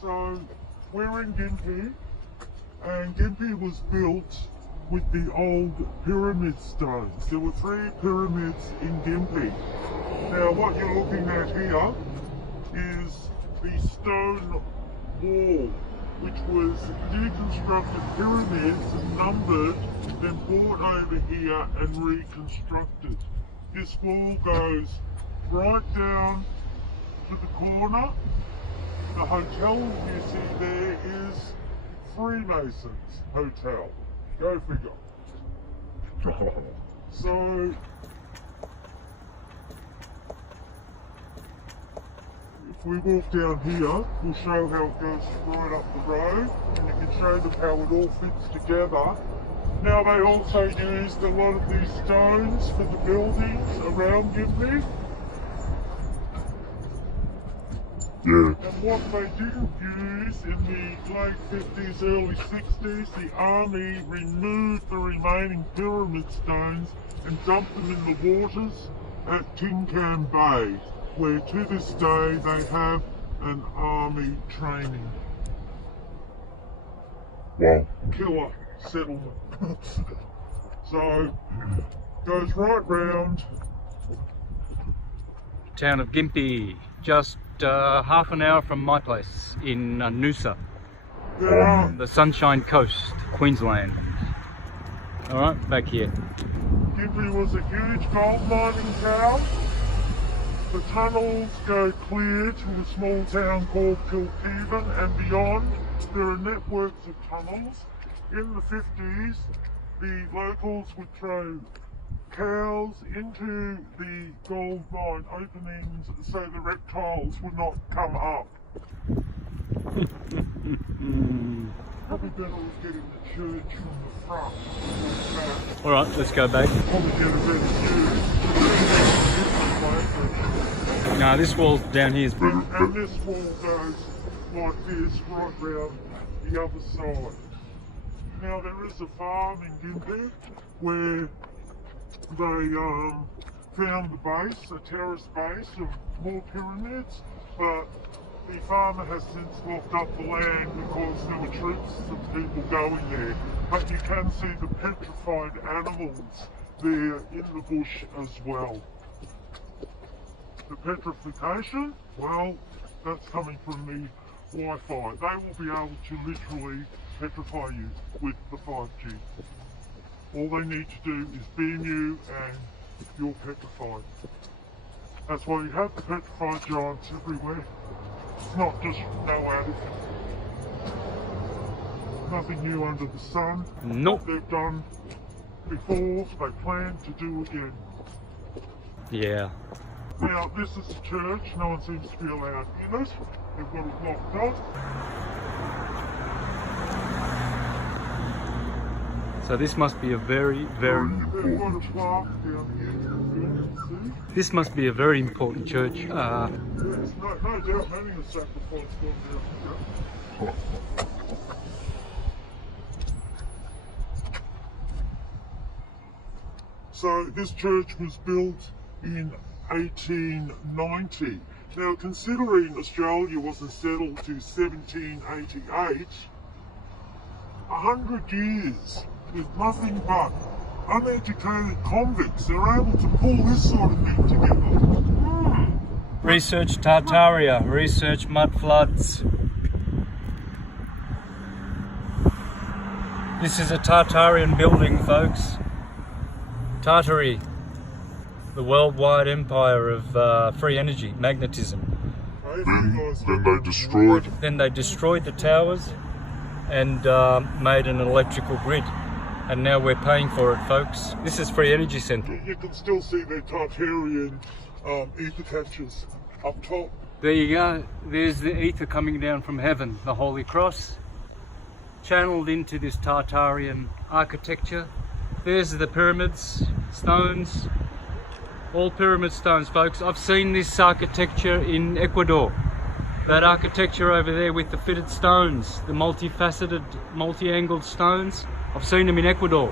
So we're in Gympie, and Gympie was built with the old pyramid stones. There were 3 pyramids in Gympie. Now what you're looking at here is the stone wall, which was deconstructed pyramids and numbered, then brought over here and reconstructed. This wall goes right down to the corner. The hotel you see there is Freemasons Hotel. Go figure. So if we walk down here, we'll show how it goes right up the road, and you can show them how it all fits together. Now they also used a lot of these stones for the buildings around Gympie. Yeah. And what they didn't use in the late 50s, early 60s, the army removed the remaining pyramid stones and dumped them in the waters at Tin Can Bay, where to this day they have an army training. Wow. Killer settlement. So, goes right round. Town of Gympie, just half an hour from my place in Noosa, the Sunshine Coast, Queensland. Alright, back here. Gympie was a huge gold mining town. The tunnels go clear to a small town called Kilpeven and beyond. There are networks of tunnels. In the 50s, the locals would throw cows into the gold mine openings so the reptiles would not come up. Probably better was getting the church from the front. Alright, let's go back. Probably get a better view. No, this wall down here is better. And this wall goes like this right round the other side. Now there is a farm in Gympie where they found the base, a terrace base of more pyramids, but the farmer has since locked up the land because there were troops of people going there. But you can see the petrified animals there in the bush as well. The petrification, well, that's coming from the Wi-Fi. They will be able to literally petrify you with the 5G. All they need to do is beam you and you're petrified. That's why you have the petrified giants everywhere. It's not just no additive. Nothing new under the sun. Nope. What they've done before, they plan to do again. Yeah. Now, this is a church. No one seems to be allowed in it. They've got it locked up. So this must be a very, very... They've got a plaque down here. This must be a very important church. There's no doubt many a sacrifice gone down here. So this church was built in 1890. Now, considering Australia wasn't settled to 1788, 100 years with nothing but uneducated convicts, they're able to pull this sort of thing together. Research Tartaria, research mud floods. This is a Tartarian building, folks. Tartary, the worldwide empire of free energy, magnetism. Then they destroyed the towers and made an electrical grid. And now we're paying for it, folks. This is Free Energy Centre. You can still see their Tartarian ether catchers up top. There you go. There's the ether coming down from heaven, the Holy Cross, channeled into this Tartarian architecture. There's the pyramids, stones, all pyramid stones, folks. I've seen this architecture in Ecuador. That architecture over there with the fitted stones, the multifaceted, multi-angled stones. I've seen them in Ecuador.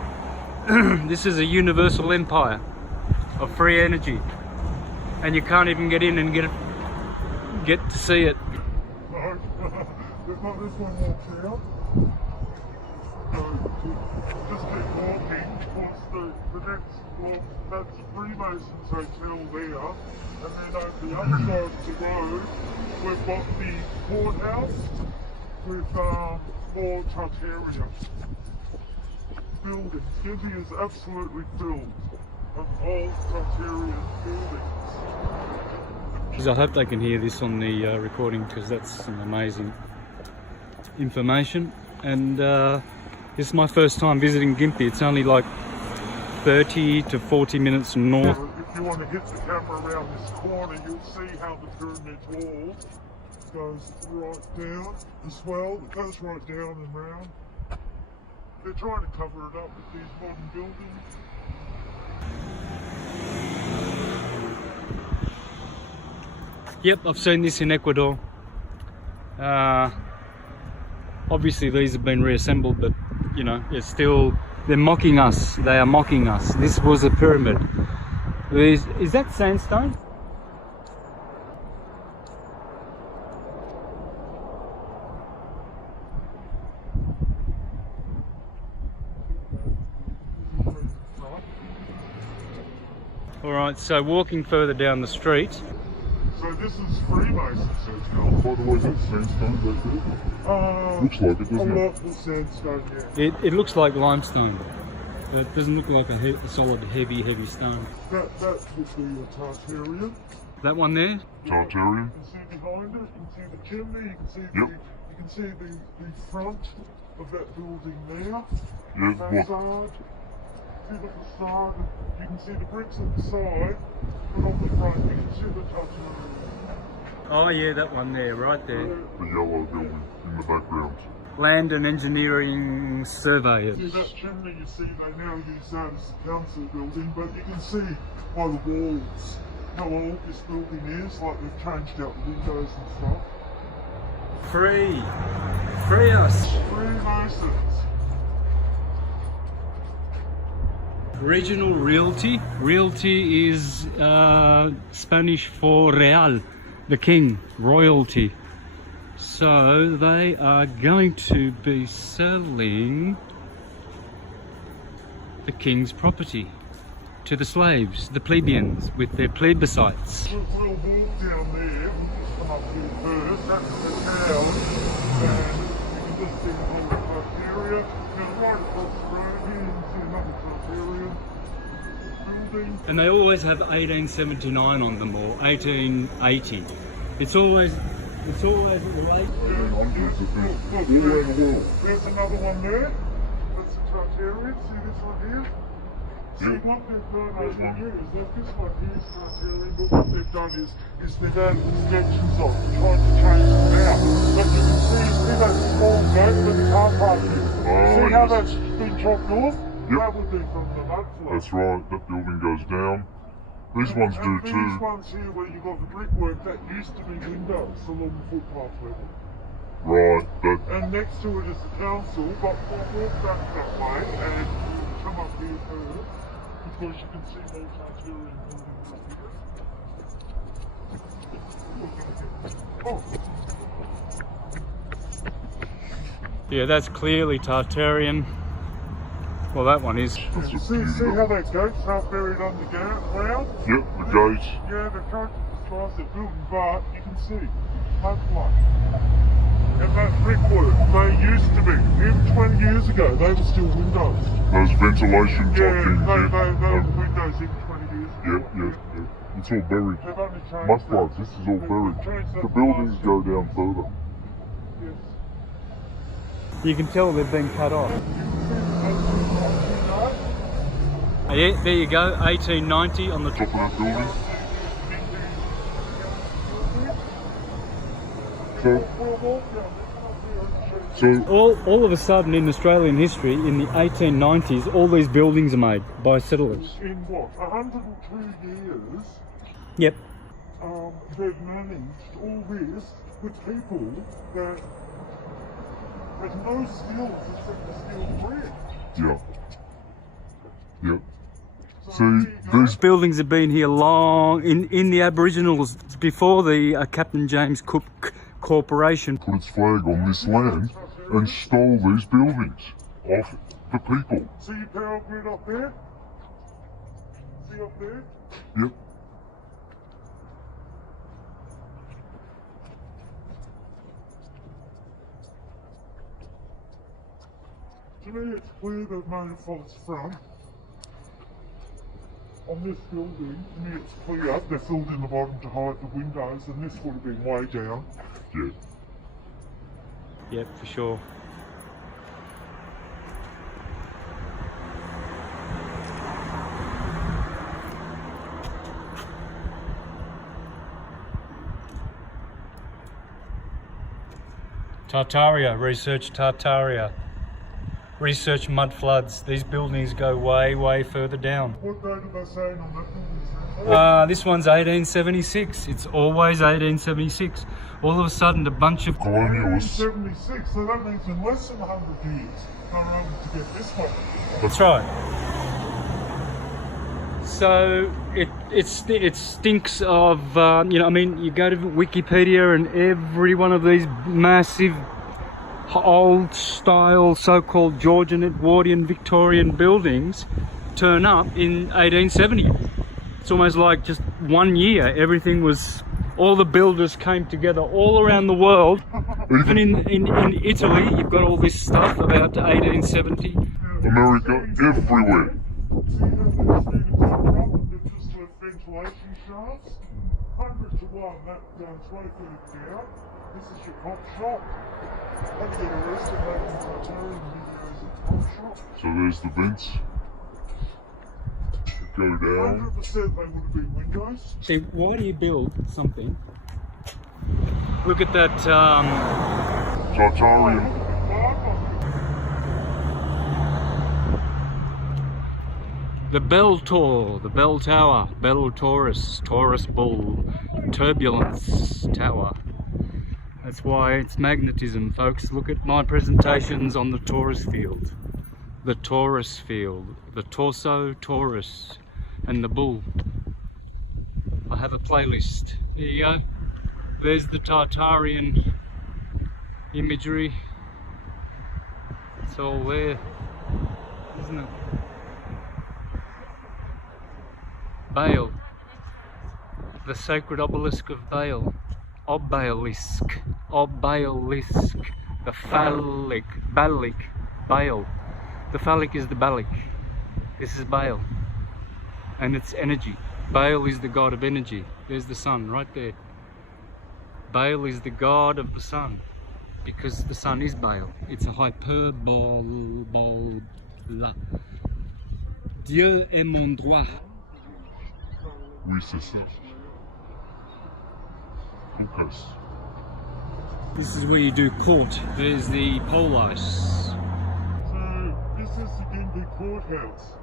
This is a universal empire of free energy. And you can't even get in and get to see it. No, we've got this one walked out. So just keep walking because the next block, that's Freemasons Hotel there. And then over the other side of the road, we've got the courthouse with more Tartaria buildings. Gympie is absolutely filled of old Tartarian buildings. I hope they can hear this on the recording because that's some amazing information. And this is my first time visiting Gympie. It's only like 30 to 40 minutes north. If you want to get the camera around this corner, you'll see how the pyramid wall goes right down as well. It goes right down and round. They're trying to cover it up with these modern buildings. Yep, I've seen this in Ecuador. Obviously these have been reassembled, but you know, it's still, they're mocking us. They are mocking us. This was a pyramid. Is that sandstone? Alright, so walking further down the street. So this is Freemasons Hotel. By the way, that's sandstone back there. Looks like it, doesn't a it? lot of sandstone, yeah. It looks like limestone. It doesn't look like a solid, heavy stone. That would be a Tartaria. That one there? Tartarian. You can see behind it, you can see the chimney, you can see Yep. you can see the front of that building there. Yeah, what? Facade. See the facade. You can see the bricks on the side, but on the front you can see the Tartaria. Oh yeah, that one there, right there. The yellow building in the background. Land and Engineering Surveyors. See that chimney, you see they now use that as a council building, but you can see by the walls how old this building is, like they've changed out the windows and stuff. Free us. Freemasons. Regional Realty. Realty is Spanish for real, the king, royalty. So they are going to be selling the king's property to the slaves, the plebeians, with their plebiscites. We'll walk down there, we'll just come up here first, that's the town, and you can just see the whole Tartaria. Then right across the road here, you can see another Tartaria building. And they always have 1879 on them, or 1880. It's always late. There's another one there. That's a Tartarian. See this one here? See what they've done over here is that this one here is Tartarian, but what they've done is they've added sketches on to try to change them out. But you can see that small gate that the car park is. See how that's been chopped off? That would be from the mud flood. That's right, that building goes down. These ones do and too. These ones here where you've got the brickwork, that used to be windows along the footpath level. Right, that And next to it is the council, but we'll walk back that way and come up here first, because you can see more Tartarian buildings up here. Oh, Yeah, that's clearly Tartarian. Well, that one is. that's a see beauty. how that gate's half buried underground? Yep, the gate. Yeah, they've tried to destroy the building, but you can see mudflood. And that brickwork, they used to be, even 20 years ago, they were still windows. Those ventilation type Yeah, things. they Yeah, were windows even 20 years ago. Yep. It's all buried. They've only changed Mud that. floods, this is all They've buried. changed that The buildings last go year. down further. Yes. You can tell they've been cut off. You can see Yeah, there you go, 1890 on the Top of that building. So, All of a sudden in Australian history, in the 1890s, all these buildings are made by settlers. in what, 102 years, Yep. they've managed all this with people that have no skills except to steal bread. yeah. Yep. So See, there you go. these Buildings have been here long, in the Aboriginals, before the Captain James Cook corporation put its flag on this land and stole these buildings off the people. See your power grid up there? See up there? Yep. To me, it's clear they've made a false front on this building. To me, it's clear they filled in the bottom to hide the windows, and this would have been way down. Yeah. Yep, for sure. Tartaria, research Tartaria. Research mud floods. These buildings go way, way further down. What date are they saying on that building? This one's 1876. It's always 1876. All of a sudden, a bunch of Colonialists. 76, so that means in less than 100 years, they were able to get this one. That's right. So it stinks of you know, I mean, you go to Wikipedia and every one of these massive old style so-called Georgian, Edwardian, Victorian buildings turn up in 1870. It's almost like just 1 year everything was, all the builders came together all around the world. Even in Italy you've got all this stuff about 1870. America, everywhere. See how they just need a cover up and they've just left ventilation shafts? 100 to 1, that goes way further down. This is your pop shop. They get arrested making Tartarian videos at pop shop. So there's the vents. Go down. 100% they would have been windows. See, why do you build something? Look at that Tartarian. the bell tower, bell Taurus, Taurus bull, turbulence tower. That's why it's magnetism, folks. Look at my presentations on the Taurus field. The Taurus field, the torso Taurus, and the bull. I have a playlist. There you go. There's the Tartarian imagery. It's all there, isn't it? Baal, the sacred obelisk of Baal, obelisk, the phallic, Baal. The phallic is the Balik. This is Baal, and it's energy. Baal is the god of energy. There's the sun right there. Baal is the god of the sun, because the sun is Baal. It's a hyperbola. Dieu est mon droit. Oui, c'est ça. Lucas. This is where you do court. There's the pole ice. So this is the Gympie courthouse,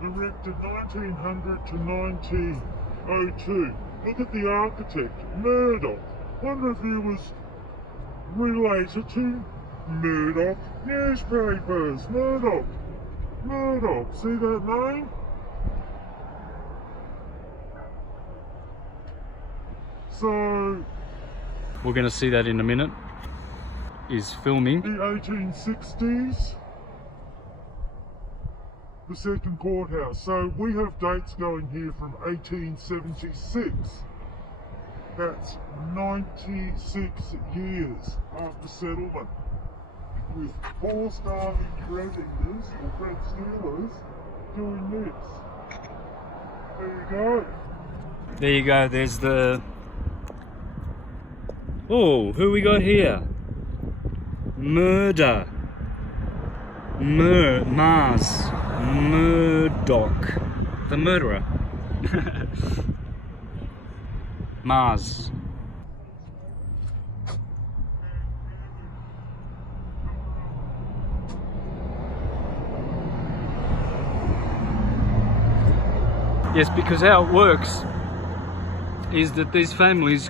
erected 1900 to 1902. Look at the architect, Murdoch. Wonder if he was related to Murdoch newspapers. Murdoch, see that name? So We're going to see that in a minute. Is filming. the 1860s, the second courthouse. So we have dates going here from 1876. That's 96 years after settlement, with 4 starving Reddingers or Fred Steelers doing this. There you go. There you go. There's the. Oh, who we got here? Murdoch. Murdoch. The murderer. Mars. Yes, because how it works is that these families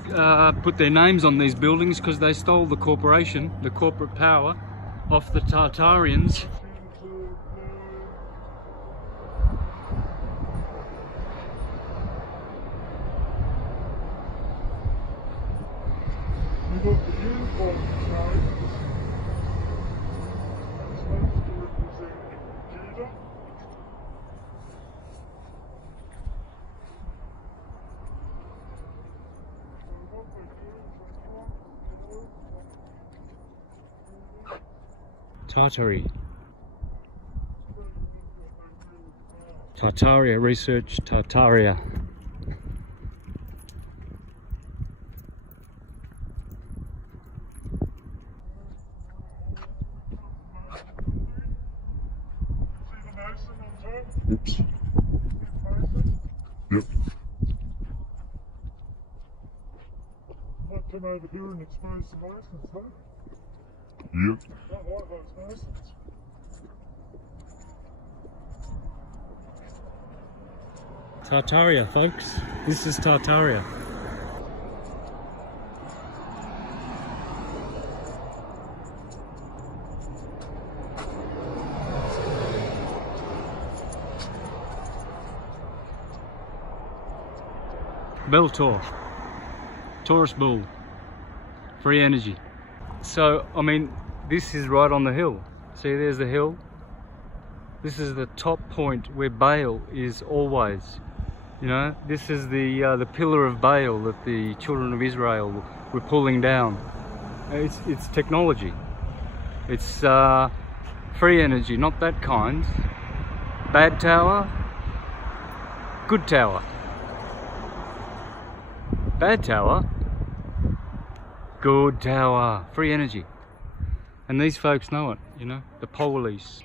put their names on these buildings because they stole the corporation, the corporate power, off the Tartarians. You got the on chains. It's meant to represent Judah. Tartary. Tartaria, research Tartaria. Oops. Yep. Might come over here and expose the masons, huh? Yep. Don't like those masons. Tartaria, folks. This is Tartaria. Bell Tor. Taurus Bull. Free energy. So, I mean, this is right on the hill. See, there's the hill. This is the top point where Baal is always. You know, this is the pillar of Baal that the children of Israel were pulling down. It's technology. It's free energy, not that kind. Bad tower, good tower. Bad tower, good tower. Free energy. And these folks know it, you know, the police.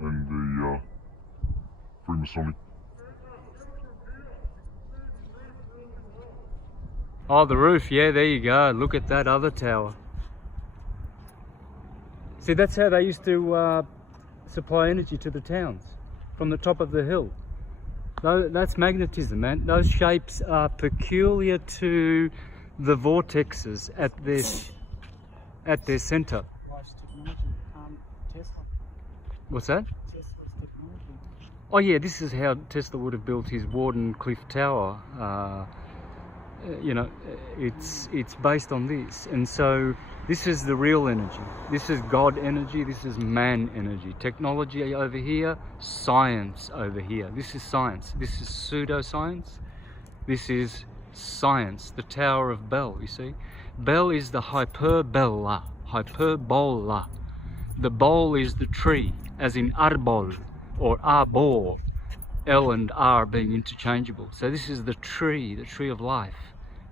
And the Freemasonic. Oh, the roof, yeah, there you go. Look at that other tower. See, that's how they used to supply energy to the towns, from the top of the hill. That's magnetism, man. Those shapes are peculiar to the vortexes at their center. Tesla. What's that? Tesla's technology. Oh yeah, this is how Tesla would have built his Warden Cliff Tower. You know, it's based on this, and so this is the real energy. This is God energy. This is man energy. Technology over here, science over here. This is science. This is pseudoscience. This is science. The Tower of Bel. You see, Bel is the hyperbola. Hyperbola. The bol is the tree, as in arbol or arbor. L and R being interchangeable. So this is the tree of life.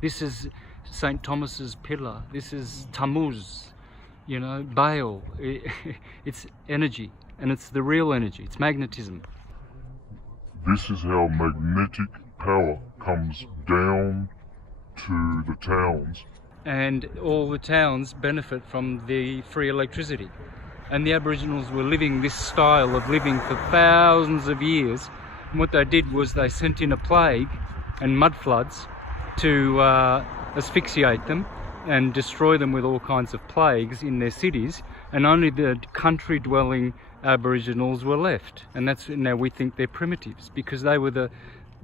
This is St. Thomas's pillar. This is Tammuz, you know, Baal. It's energy, and it's the real energy. It's magnetism. This is how magnetic power comes down to the towns. And all the towns benefit from the free electricity. And the Aboriginals were living this style of living for thousands of years. And what they did was they sent in a plague and mud floods to asphyxiate them and destroy them with all kinds of plagues in their cities, and only the country dwelling Aboriginals were left. And that's, now we think they're primitives because they were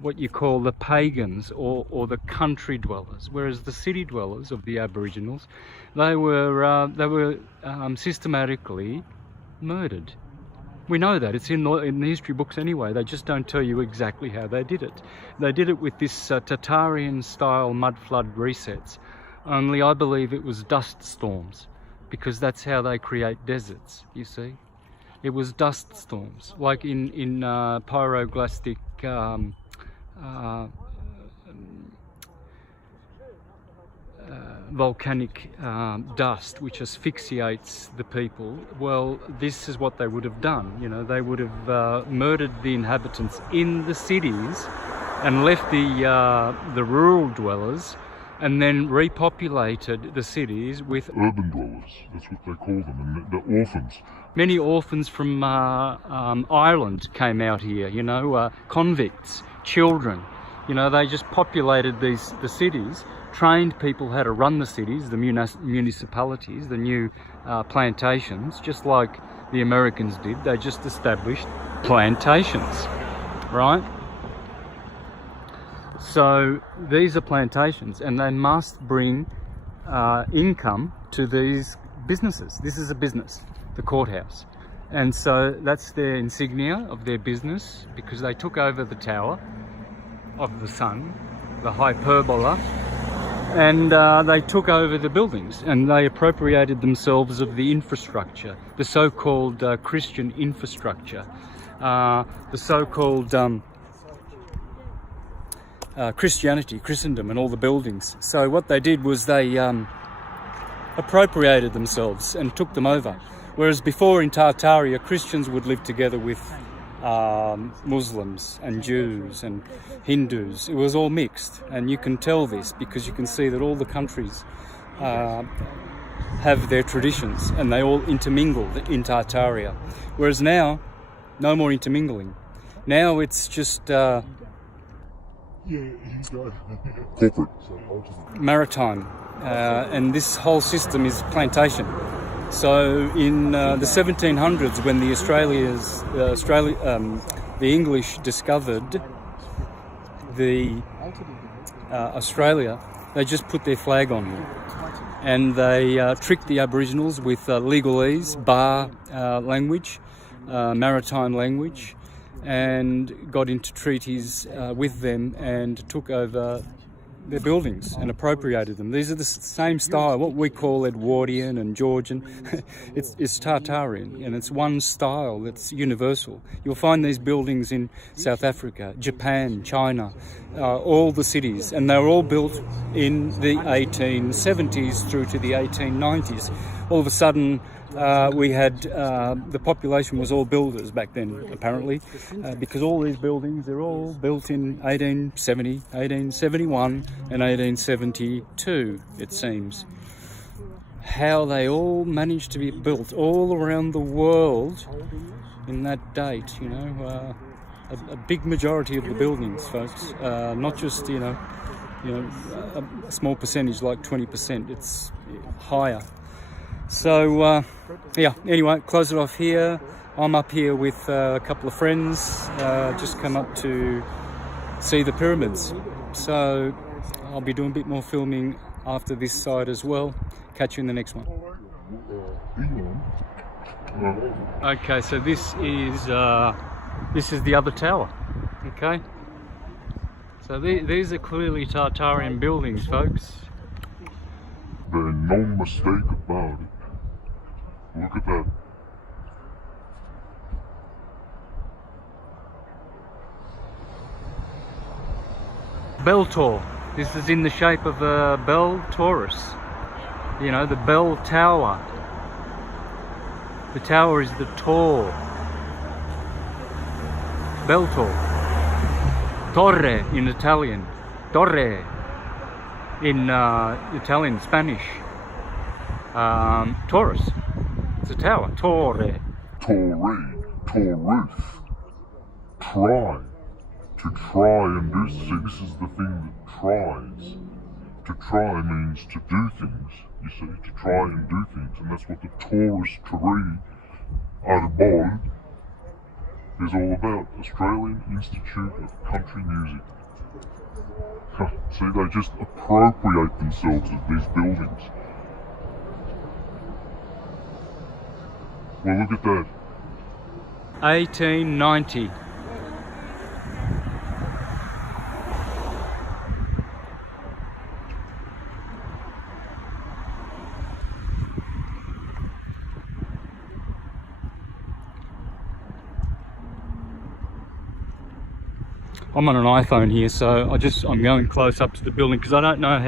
what you call the pagans or the country dwellers, whereas the city dwellers of the Aboriginals, they were systematically murdered. We know that, it's in the history books anyway. They just don't tell you exactly how they did it. They did it with this Tartarian style mud flood resets, only I believe it was dust storms, because that's how they create deserts, you see. It was dust storms, like in pyroglastic volcanic dust which asphyxiates the people. Well, this is what they would have done. You know, they would have murdered the inhabitants in the cities and left the rural dwellers, and then repopulated the cities with Urban dwellers, that's what they call them, and the orphans. Many orphans from Ireland came out here, you know, convicts, children. You know, they just populated the cities, trained people how to run the cities, the municipalities, the new plantations, just like the Americans did. They just established plantations, right? So these are plantations, and they must bring income to these businesses. This is a business, the courthouse. And so that's their insignia of their business, because they took over the tower of the sun, the hyperbola, and they took over the buildings, and they appropriated themselves of the infrastructure, the so-called Christian infrastructure, the so-called Christendom and all the buildings. So what they did was they appropriated themselves and took them over. Whereas before in Tartaria, Christians would live together with Muslims and Jews and Hindus. It was all mixed, and you can tell this because you can see that all the countries have their traditions, and they all intermingle in Tartaria. Whereas now, no more intermingling. Now it's just Corporate. maritime, and this whole system is plantation. So in the 1700s, when the the English discovered the Australia, they just put their flag on it, and they tricked the Aboriginals with legalese, bar language, maritime language, and got into treaties with them and took over their buildings and appropriated them. These are the same style, what we call Edwardian and Georgian. it's Tartarian, and it's one style that's universal. You'll find these buildings in South Africa, Japan, China, all the cities, and they were all built in the 1870s through to the 1890s. All of a sudden, we had the population was all builders back then, apparently, because all these buildings, they're all built in 1870, 1871 and 1872, it seems. How they all managed to be built all around the world in that date, you know, a big majority of the buildings, folks, not just, you know, a small percentage like 20%, it's higher. So, yeah, anyway, close it off here. I'm up here with a couple of friends, just come up to see the pyramids. So, I'll be doing a bit more filming after this side as well. Catch you in the next one. Okay, so this is the other tower, okay? So these are clearly Tartarian buildings, folks. There's no mistake about it. Look at that. Bell Tor. This is in the shape of a bell torus. You know, the bell tower. The tower is the tor. Bell Tor. Torre in Italian. Torre in Italian, Spanish. Taurus. It's a tower. Torre. Torre. Torus. Try. To try and do. See, this is the thing that tries. To try means to do things. You see, to try and do things, and that's what the Taurus tree arbol is all about. Australian Institute of Country Music. See, they just appropriate themselves of these buildings. Well, look at that. 1890. I'm on an iPhone here, so I'm going close up to the building because I don't know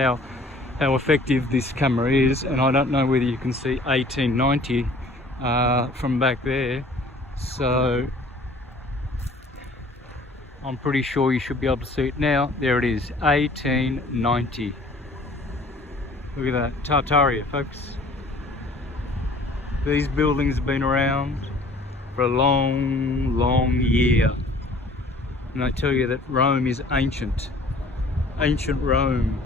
how effective this camera is, and I don't know whether you can see 1890 from back there. So I'm pretty sure you should be able to see it now. There it is, 1890. Look at that, Tartaria, folks. These buildings have been around for a long year. And I tell you that Rome is ancient. Ancient Rome.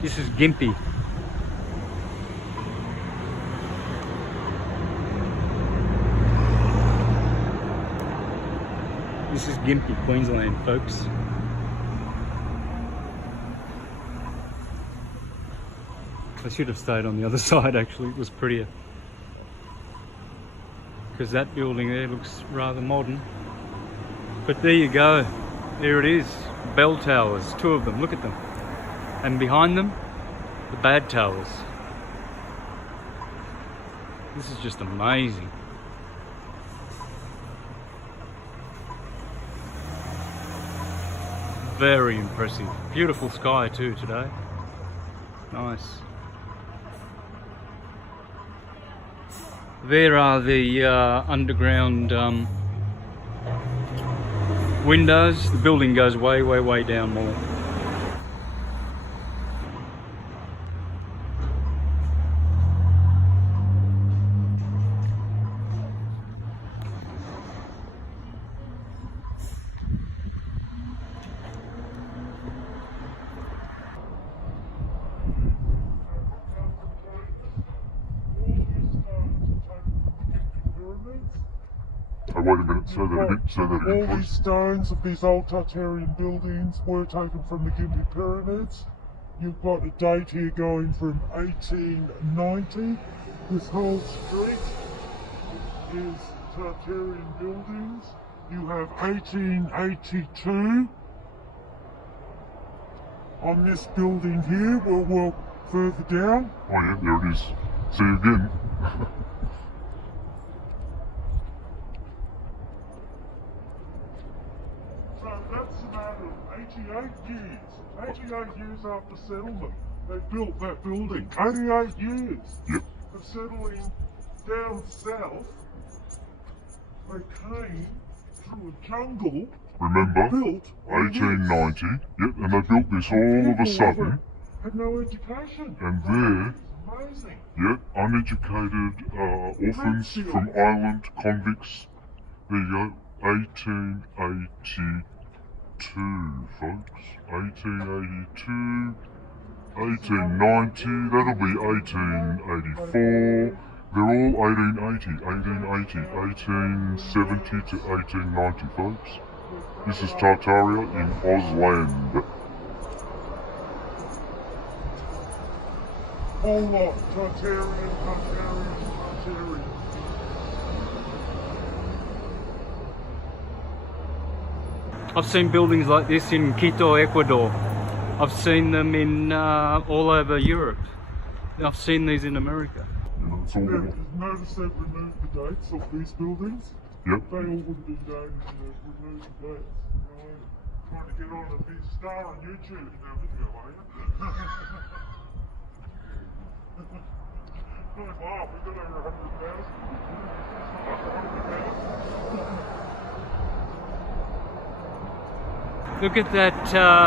This is Gympie. This is Gympie, Queensland, folks. I should have stayed on the other side actually, it was prettier. Because that building there looks rather modern. But there you go, there it is, bell towers, 2 of them, look at them. And behind them, the bad towers. This is just amazing. Very impressive. Beautiful sky too today. Nice. There are the underground windows. The building goes way, way, way down more. Oh, wait a minute, say that All again, these please. stones of these old Tartarian buildings were taken from the Gympie pyramids. You've got a date here going from 1890. This whole street is Tartarian buildings. You have 1882 on this building here. We'll walk further down. Oh yeah, there it is. See you again. So that's a matter of 88 years. 88 years after settlement, they built that building. 88 years Yep. of settling down south. They came through a jungle. Remember, Built on this. 1890. Yep, and they built this all of a sudden. Had no education. And there, Amazing. yep, uneducated orphans from Ireland, convicts. There you go, 1882, folks. 1882, 1890, that'll be 1884. They're all 1880, 1880, 1870 to 1890, folks. This is Tartaria in Ausland. Whole lot. Tartarian, Tartarian, Tartarian. I've seen buildings like this in Quito, Ecuador. I've seen them in all over Europe. I've seen these in America. It's all, Now, notice they've removed the dates of these buildings. yep, They all would have been dated and they've removed the dates. Trying to get on a big star on YouTube now, video, are you? Wow, we got over 100,000. Look at that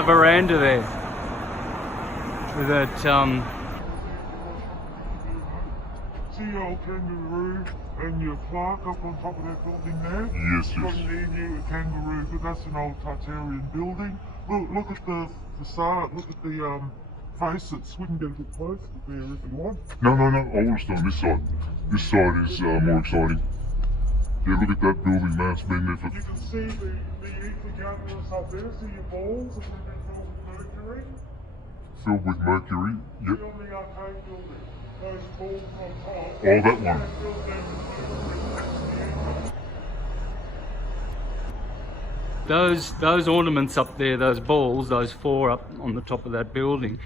veranda there. With that, See your old kangaroo and your plaque up on top of that building there? yes, Got yes. near you a kangaroo, but that's an old Tartarian building. Look at the facade, look at the facets. We can get a bit closer there if you want. No, I want to stay on this side. This side is more exciting. Yeah, look at that building, man. It's been there for... You can see the ether gatherers up there. See your balls that have been filled with mercury? filled with mercury. Yep. See on the arcade building, those balls on top. Oh, that one. They filled them with mercury. Those ornaments up there, those balls, those 4 up on the top of that building,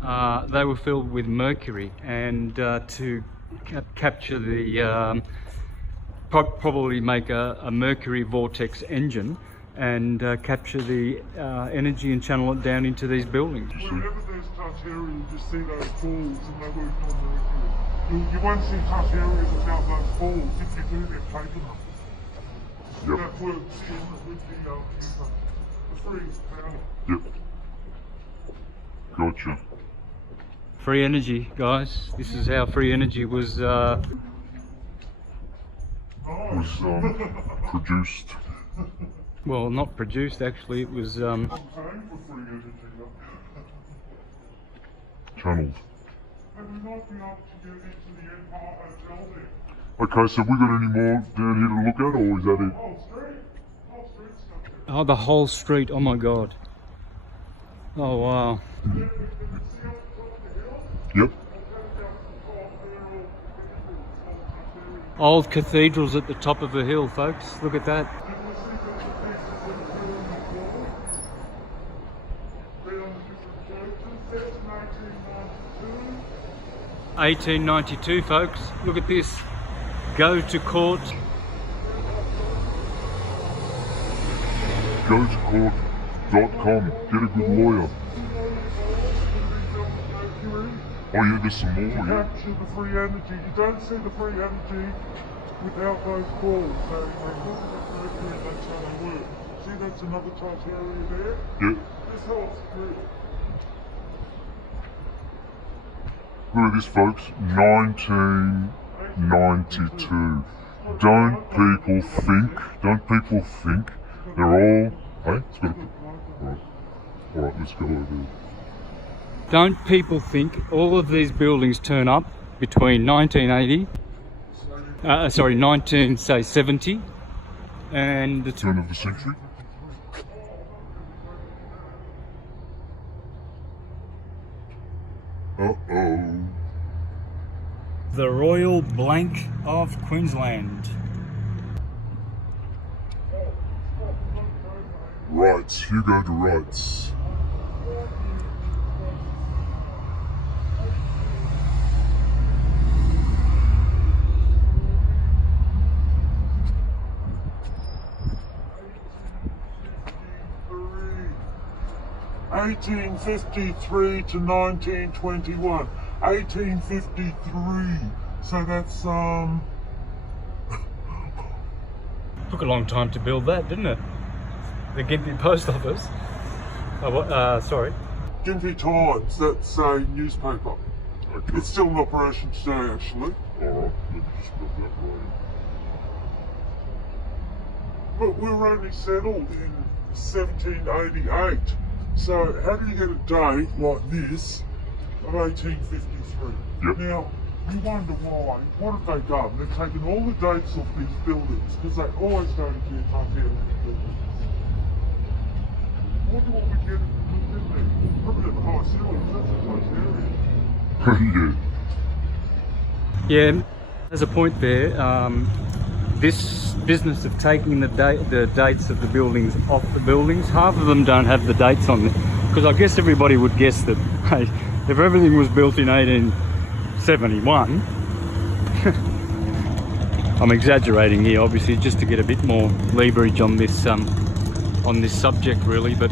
they were filled with mercury, and to capture the probably make a mercury vortex engine and capture the energy and channel it down into these buildings. Wherever there's Tartaria, you just see those balls and they work on mercury. You won't see Tartaria without those balls. If you do, they're taking them. Yep. That works in with the free power. Yep. Gotcha. Free energy, guys. This is how free energy was Produced. well, not produced actually. It was I'm paying for free energy. Channeled. And we might be able to get into the Empire Hotel there. Okay, so have we got any more down here to look at, or is that it? Whole street. Whole street's stuff there. oh, the whole street. Oh my god. Oh wow. And then we can see up the top of the hill. Yep. Okay, old cathedrals at the top of a hill, folks. Look at that. 1892, folks. Look at this. Go to court. Go to court.com. Get a good lawyer. Oh yeah, there's some more. You capture the free energy. You don't see the free energy without those balls. So look at the Mercury, that's how they work. See, that's another Tartaria there? Yeah. This holds through. Look at this, folks. 1992. Don't people think they're all... Hey, it's got a... Alright, let's go over there. Don't people think all of these buildings turn up between 1980, 1970 and the Turn of the century? Uh-oh. The Royal Blank of Queensland. Rights, you go to rights. (1853 to 1921). 1853. So that's Took a long time to build that, didn't it? The Gympie post office. Sorry. Gympie Times. That's a newspaper. Okay. It's still in operation today, actually. Alright, let me just put that right. But we were only settled in 1788. So how do you get a date like this of 1853? Yep. Now, you wonder why. What have they done? They've taken all the dates off these buildings because they always go to Tartaria buildings. I wonder what we get in there. Probably at the high ceiling. That's a close area. Yeah. Yeah, there's a point there. This business of taking the dates of the buildings off the buildings, half of them don't have the dates on them. Because I guess everybody would guess that, hey, if everything was built in 1871, I'm exaggerating here, obviously, just to get a bit more leverage on this subject, really. But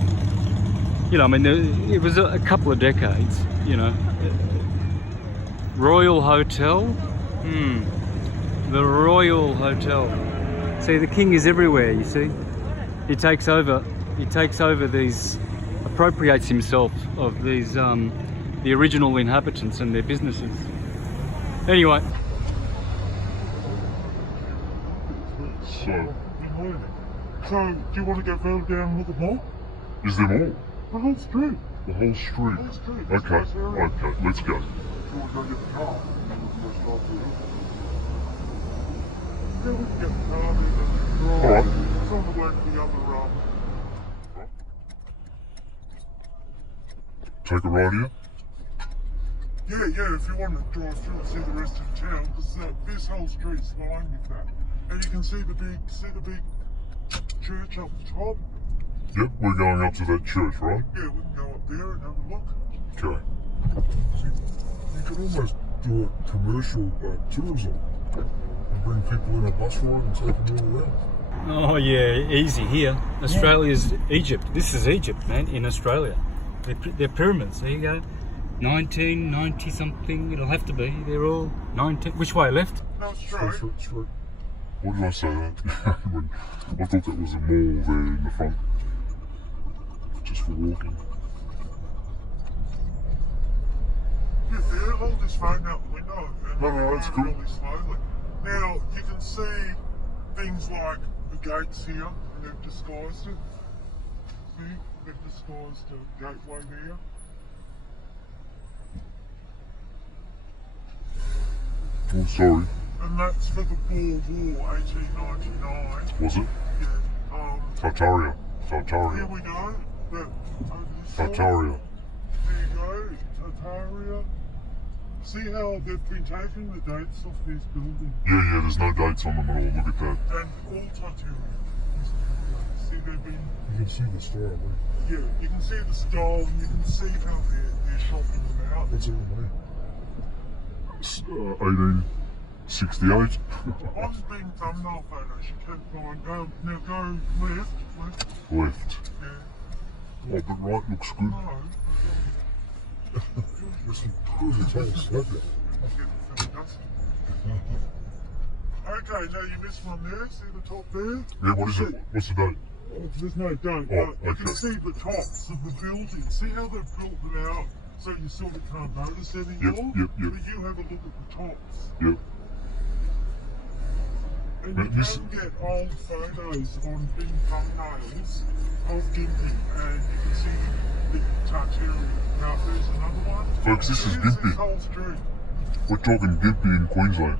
you know, I mean, it was a couple of decades. You know, Royal Hotel. The Royal Hotel. See, the king is everywhere, you see. He takes over these, appropriates himself of these, the original inhabitants and their businesses. Anyway. So, do you want to go further down and look at more? is there more? The whole street. The whole street? The whole street. Okay, okay, let's go. Do you want to go get the car? Yeah, we can get the car there. Alright. It's on the way to the other Take a ride here? Yeah, if you want to drive through and see the rest of town, because this whole street's fine with that. And you can see the big church up the top. Yep, we're going up to that church, right? Yeah, we can go up there and have a look. Okay. You could almost do a commercial tourism and bring people in a bus ride and take them all around. Oh yeah, easy here. Australia's Egypt. This is Egypt, man, in Australia. They're pyramids. There you go. 1990 something. It'll have to be. They're all 19. Which way? Left? No, straight. Straight. What did I say that? When I thought that was a mall there in the front. Just for walking. Yeah, hold this phone out the window and No, that's cool. really slowly. Now, you can see things like the gates here, and they've disguised it. See, they've disguised a gateway there. Oh, sorry. And that's for the Boer War, 1899. Was it? Yeah. Tartaria. Here Tartaria. we go. Over this side. Tartaria. There you go, Tartaria. See how they've been taking the dates off these buildings? Yeah, there's no dates on them at all. Look at that. And all Tartaria. See, they've been... You can see the style, right? Yeah, you can see the style and you can see how they're shopping them out. What's it on 1868. On being thumbnail photos, you can find... now go left. Left. Yeah. Oh, but right looks good. No. There's some holes, right there. Okay, now you missed one there. See the top there? Yeah, what is it? What's the date? There's no date, Oh, but you can okay. see the tops of the building. See how they've built it out so you sort of can't notice anymore? Yep. But you have a look at the tops. Yep. And But you this- can get old photos on big thumbnails of Gympie and you can see the Tartaria. Now there's another one. Folks, this is Here's Gympie. this whole street. We're talking Gympie in Queensland.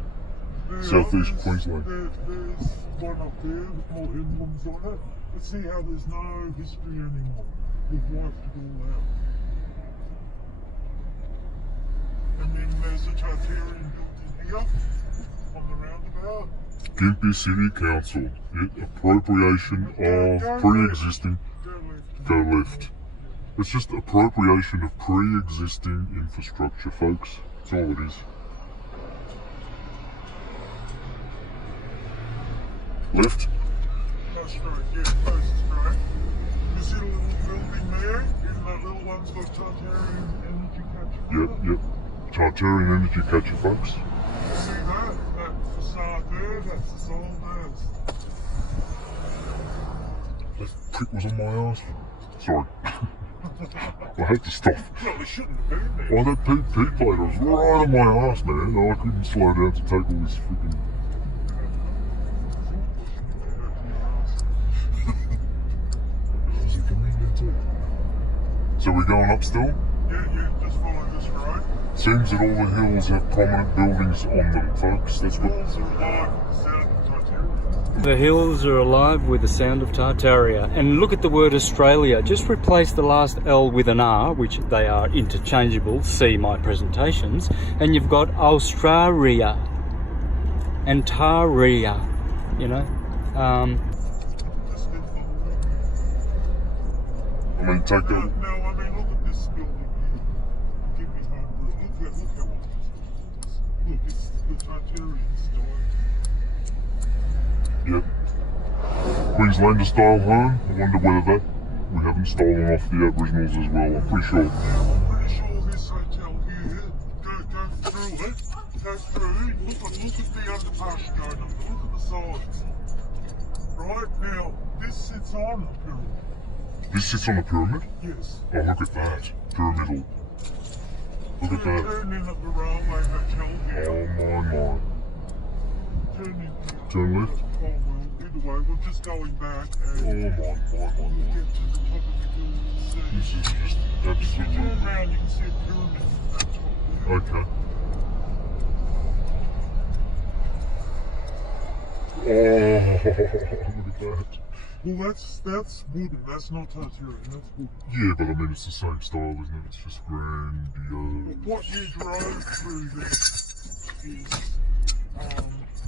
Southeast Queensland. There's one up there with more emblems on it. But see how there's no history anymore. We've wiped it all out. And then there's a Tartarian building here on the roundabout. Gympie City Council. Appropriation of pre-existing. Go left. Go left. It's just appropriation of pre-existing infrastructure, folks. That's all it is. Left. That's right, yeah, close straight. You see the little building there? Even that little one's got Tartarian energy catcher. Yep. Tartarian energy catcher, folks. See that? That facade there, that's as old as. That prick was on my ass. Sorry. I had to stop. Well, they shouldn't have been there. Well, that Pete plater was right on my ass, man. I couldn't slow down to take all this freaking. Is it convenient too? So we're going up still? Yeah, just follow this road. Seems that all the hills have prominent buildings on them, folks. That's what. Walls are alive with the sound of Tartaria. The hills are alive with the sound of Tartaria. And look at the word Australia. Just replace the last L with an R, which they are interchangeable. See my presentations. And you've got Australia and Taria, you know. Just in the I mean, take No, that. I mean, look at this building here. Give me home. Look how old this is. Look, it's the Tartarian style. Yep. Queenslander style home. I wonder whether that we haven't stolen off the Aboriginals as well. I'm pretty sure. Now, I'm pretty sure this hotel here, go through it. Go through. Look at the underpass you're going under. Look at the sides. Right now, this sits on a pyramid. This sits on a pyramid. Yes. Oh, look at that. Pyramidal. Look at that. Turn in at the railway hotel here. Oh my. Turn in here. Turn left. Oh well, either way, we're just going back Oh and my. we'll get to the top of the building and This see. is just Turn absolutely. around, you can see a pyramid from that top there. Okay. Oh, look at that. Well, that's wooden. That's not Tartarian. That's wooden. Yeah, but I mean, it's the same style, isn't it? It's just grandiose. What you drove through there is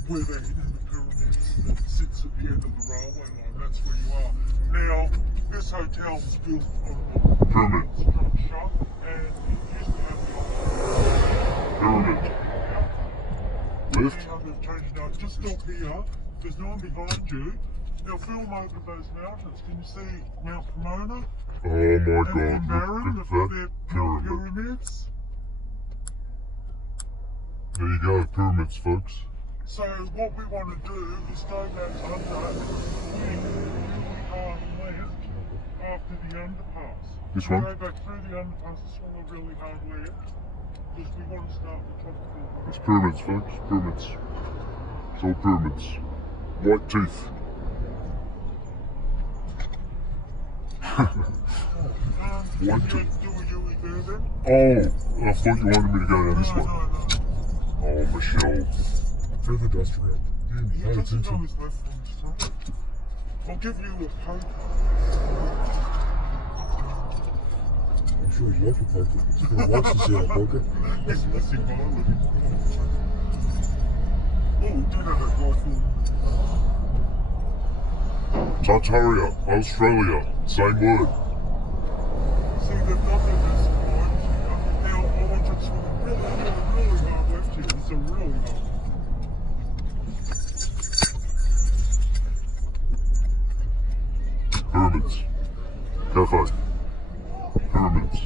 where they're hitting the pyramids that sits at the end of the railway line. That's where you are. Now, this hotel was built on a Pyramid. structure and it used to have the old Pyramid. Left. See how they've changed now. Just stop here. There's no one behind you. Now film over those mountains. Can you see Mount Pomona? Oh my And god, then Barron, look at their that pyramid. pyramids. There you go, pyramids, folks. So what we want to do is go back under and really hard left after the underpass. This We one? Go back through the underpass and swing a really hard left because we want to start the top of the It's pyramids, folks. Pyramids. It's all pyramids. White teeth. Can you What? do a Yui there then? Oh, I thought you wanted me to go down this No. one. Oh, Michelle. Further dust around. He Pay doesn't know attention. his left from his right. I'll give you a poker. I'm sure he's like a poker. He's gonna watch to see our poker. It's missing violet. Oh, we did have that guy for Tartaria, Australia, same word. see, they've got that as now, I want you to really hard left here. It's a really hard. Pyramids. Cafe. Pyramids.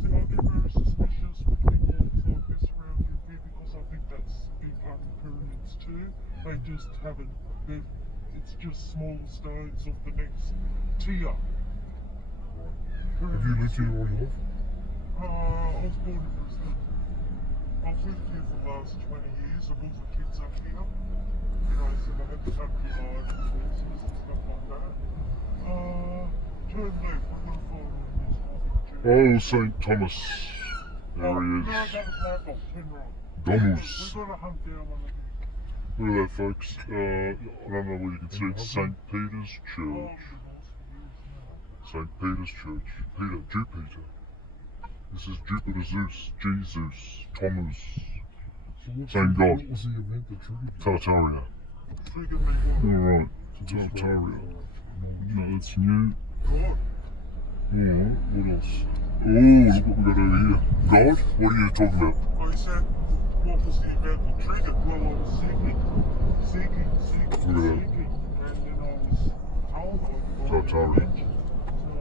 See, I get very suspicious with big walls like this around here because I think that's a big part of the pyramids too. They just haven't, it's just small stones of the next tier. Have you lived here all your life? I was born in Brisbane. I've lived here for the last 20 years. I brought the kids up here. You know, so I had the country life and horses and stuff like that. Turn left, we're going to follow Oh, St. Thomas No, areas. that was my fault. Turn right. Domus. We've got to hunt down one of them. Look at that, folks. I don't know whether you can see it. St. Peter's Oh, Church. the horse for years now. St. Peter's Church. Jupiter. This is Jupiter, Zeus, Jesus, Thomas, So what Same God. What was the event that triggered you? Tartaria. Triggered me what? Alright, So this Tartaria. about, No, that's new. God. Alright, what else? Oh, look what we got over here. God? What are you talking about? Oh, you said, what was the event that triggered? Well, I was seeking. Look at that. And then I was told I was Tartaria.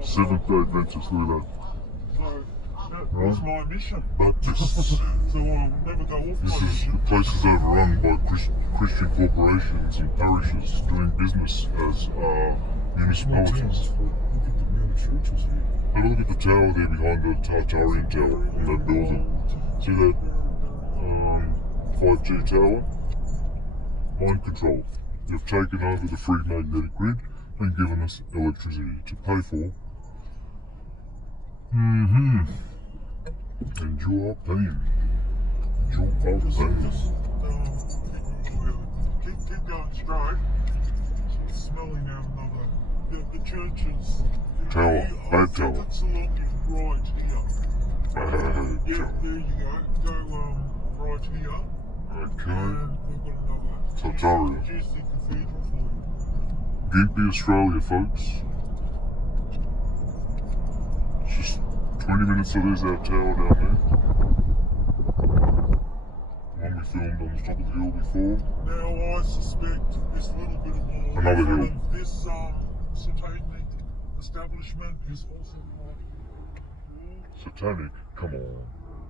Seventh day Adventist, look at that. So that was my mission. Baptists. So I'll never go off This my is, the mission. place is overrun by Christian corporations and parishes doing business as municipalities. Look at the amount of churches here. Have a look at the tower there behind the Tartarian tower in that building. See that 5G tower? Mind control. You've taken over the free magnetic grid and given us electricity to pay for. And you are paying. You are Just, paying. keep going straight. It's smelling out another. The churches. Tower, I bad think tower. it's looking right here. Yeah, Tower. there you go. Go right here. Okay. And we've got another Tartaria. juicy cathedral for you. Gympie, Australia, folks. It's just 20 minutes, so there's our tower down there. One we filmed on the top of the hill before. Now I suspect this little bit of wall Another in front hill. of this satanic establishment is also part of the wall. Satanic, come on.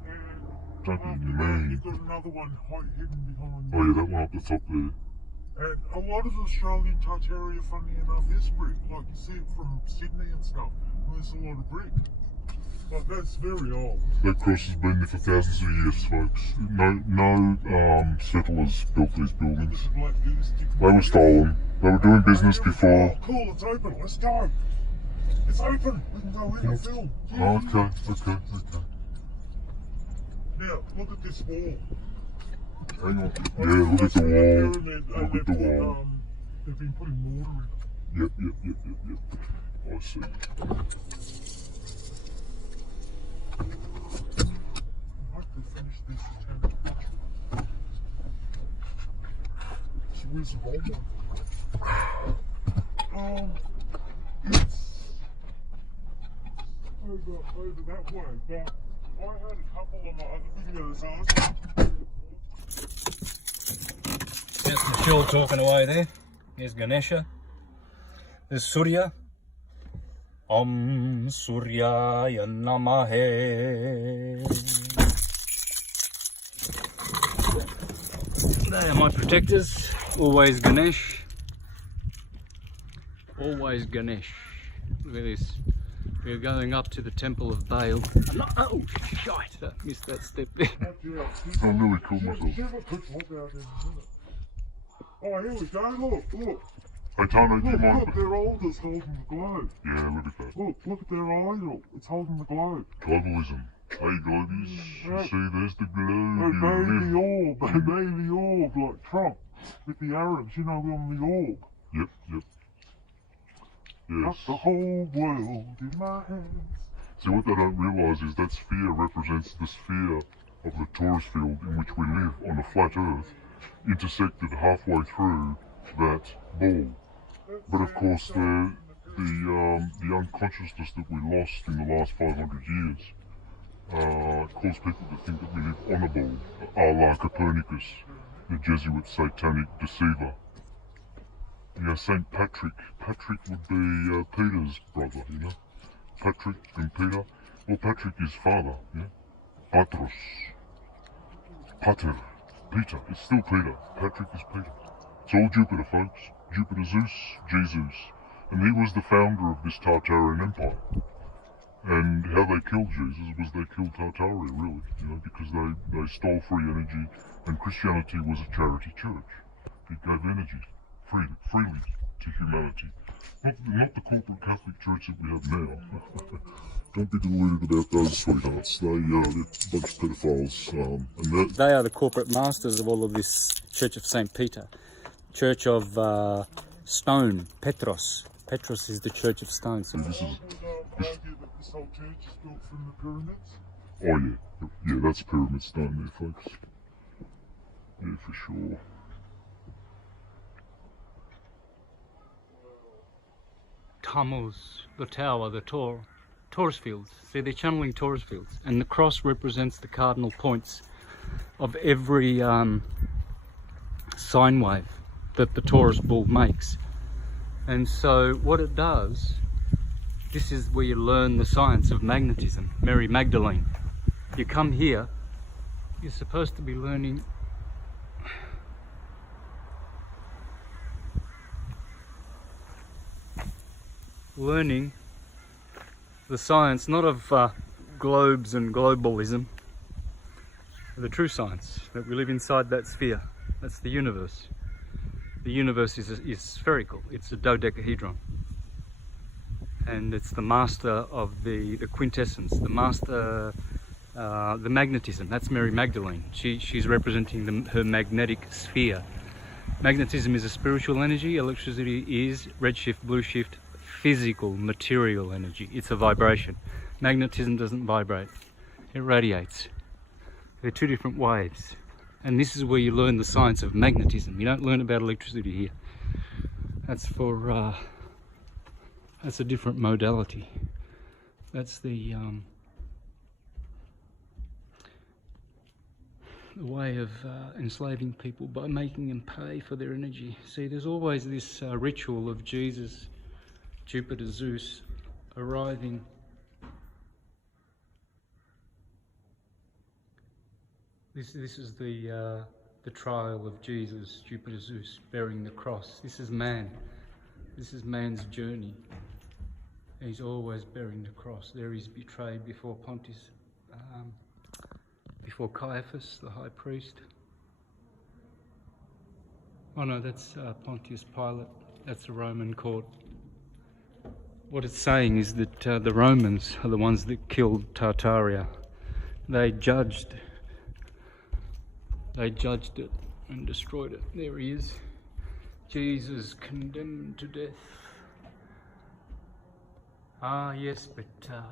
And Don't be after that, mean. you've got another one hidden behind Oh yeah, that one up the top there. And a lot of the Australian Tartaria, funny enough, is brick. Like you see it from Sydney and stuff. And there's a lot of brick. Like that's very old. That cross has been there for thousands of years, folks. No settlers built these buildings. This is Black Goose. They were stolen. They were doing business before. Oh, cool, it's open. Let's go. It's open. We can go in and film. Oh, okay. Now, look at this wall. Hang on. Yeah, look at the wall. Look at the wall. They've been putting mortar in it. Yep. I see. I hope they finish this attempt. So where's the wall? It's over that way, but I had a couple of my other videos on. That's Michelle talking away there. Here's Ganesha. There's Surya. Om Suryaya Namahe. They are my protectors. Always Ganesh. Always Ganesh. Look at this. We're going up to the temple of Baal. Oh, shite! I missed that step there. I nearly killed myself. Oh, here we go, look. Hey, Tano, do you mind? Look, their idol's holding the globe. Yeah, look at that. Look at their idol. It's holding the globe. Globalism. Hey, globies. You see, there's the They globe. made the orb like Trump with the Arabs, you know, on the orb. Yep. Got Yes. the whole world in my hands. See, what they don't realise is that sphere represents the sphere of the torus field in which we live on a flat Earth, intersected halfway through that ball. But of course, the unconsciousness that we lost in the last 500 years caused people to think that we live on a ball, a la Copernicus, the Jesuit satanic deceiver. Yeah, Saint Patrick. Patrick would be Peter's brother, you know. Patrick and Peter. Well, Patrick is father, yeah. Patros. Pater. Peter. It's still Peter. Patrick is Peter. It's all Jupiter, folks. Jupiter Zeus, Jesus. And he was the founder of this Tartarian empire. And how they killed Jesus was they killed Tartaria, really, you know, because they stole free energy, and Christianity was a charity church. It gave energy freely to humanity. Not the corporate Catholic Church that we have now. Don't be deluded about those sweethearts. They're a bunch of pedophiles. They are the corporate masters of all of this Church of St. Peter. Church of Stone, Petros. Petros is the Church of Stone. So this argue that this whole church is built from the pyramids? Oh yeah. Yeah, that's pyramid stone there, folks. Yeah, for sure. Tammuz, the tower, the torus fields. See, they're channeling torus fields, and the cross represents the cardinal points of every sine wave that the Taurus bull makes. And so what it does, this is where you learn the science of magnetism. Mary Magdalene, you come here, you're supposed to be learning the science, not of globes and globalism, the true science, that we live inside that sphere. That's the universe. The universe is spherical. It's a dodecahedron. And it's the master of the quintessence, the master, the magnetism. That's Mary Magdalene. She's representing her magnetic sphere. Magnetism is a spiritual energy. Electricity is redshift, blueshift, physical, material energy. It's a vibration. Magnetism doesn't vibrate. It radiates. They're two different waves. And this is where you learn the science of magnetism. You don't learn about electricity here. That's for, that's a different modality. That's the way of enslaving people by making them pay for their energy. See, there's always this ritual of Jesus, Jupiter, Zeus, arriving. This is the trial of Jesus, Jupiter, Zeus, bearing the cross. This is man. This is man's journey. He's always bearing the cross. There he's betrayed before Pontius, before Caiaphas, the high priest. Oh no, that's Pontius Pilate. That's the Roman court. What it's saying is that the Romans are the ones that killed Tartaria. They judged it and destroyed it. There he is. Jesus condemned to death. Ah yes, but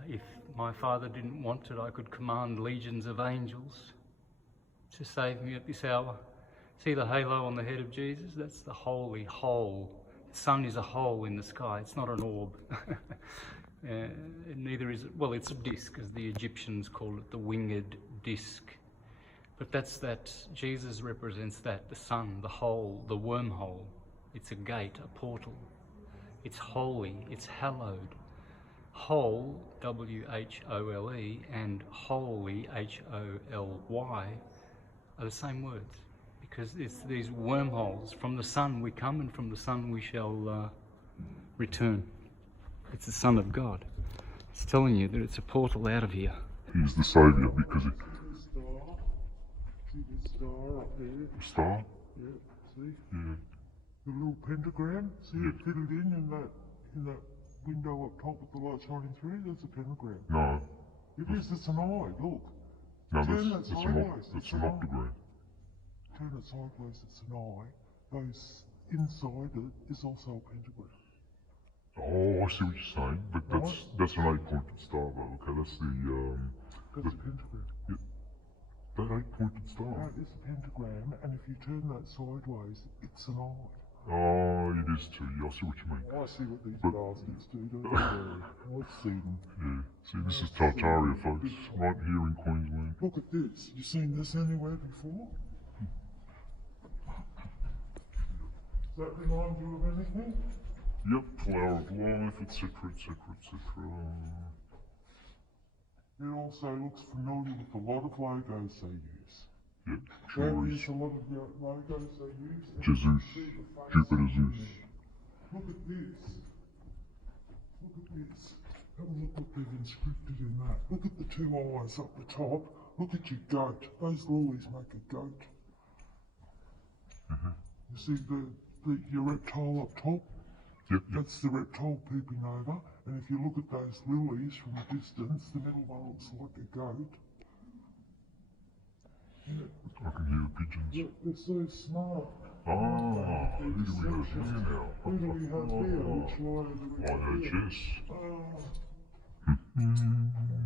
if my Father didn't want it, I could command legions of angels to save me at this hour. See the halo on the head of Jesus? That's the holy hole. The sun is a hole in the sky. It's not an orb. Neither is it, well, it's a disc, as the Egyptians called it, the winged disc. But that Jesus represents that, the sun, the hole, the wormhole. It's a gate, a portal. It's holy, it's hallowed. Whole, W-H-O-L-E, and holy, H-O-L-Y, are the same words. Because it's these wormholes. From the sun we come, and from the sun we shall return. It's the Son of God. It's telling you that it's a portal out of here. He's the saviour because he... See the star up there? The star? Yeah, see? Yeah. The little pentagram? See Yeah. it fitted in that window up top with the light shining through? That's a pentagram. No. It is, it's an eye, look. No, Turn that's that an sideways, it's an octagram. Turn it sideways, it's an eye. Those inside it is also a pentagram. Oh, I see what you're saying, but that's an 8-pointed star though. Okay, that's the That's a pentagram. that 8-pointed star. That is a pentagram, and if you turn that sideways, it's an eye. Oh, it is too. Yeah, I see what you mean. I see what these bastards do, don't I? I've seen them. Yeah. See, this is Tartaria, folks, right here in Queensland. Look at this. You seen this anywhere before? Does that remind you of anything? Yep, flower of life, etc., etc., etc. It also looks familiar with a lot of logos they use. Yep, They sure use is. a lot of the logos they use. and Jesus, you see the faces Jupiter in Zeus. there. Look at this. Look at this. Have a look what they've inscripted in that. Look at the two eyes up the top. Look at your goat. Those lilies make a goat. You see your reptile up top? Yep, yep. That's the reptile peeping over. And if you look at those lilies from a distance, the middle one looks like a goat. I can hear the pigeons. Look, they're so smart. Ah, who do we have here now? Who do we have here? Which liar do we have here? IHS.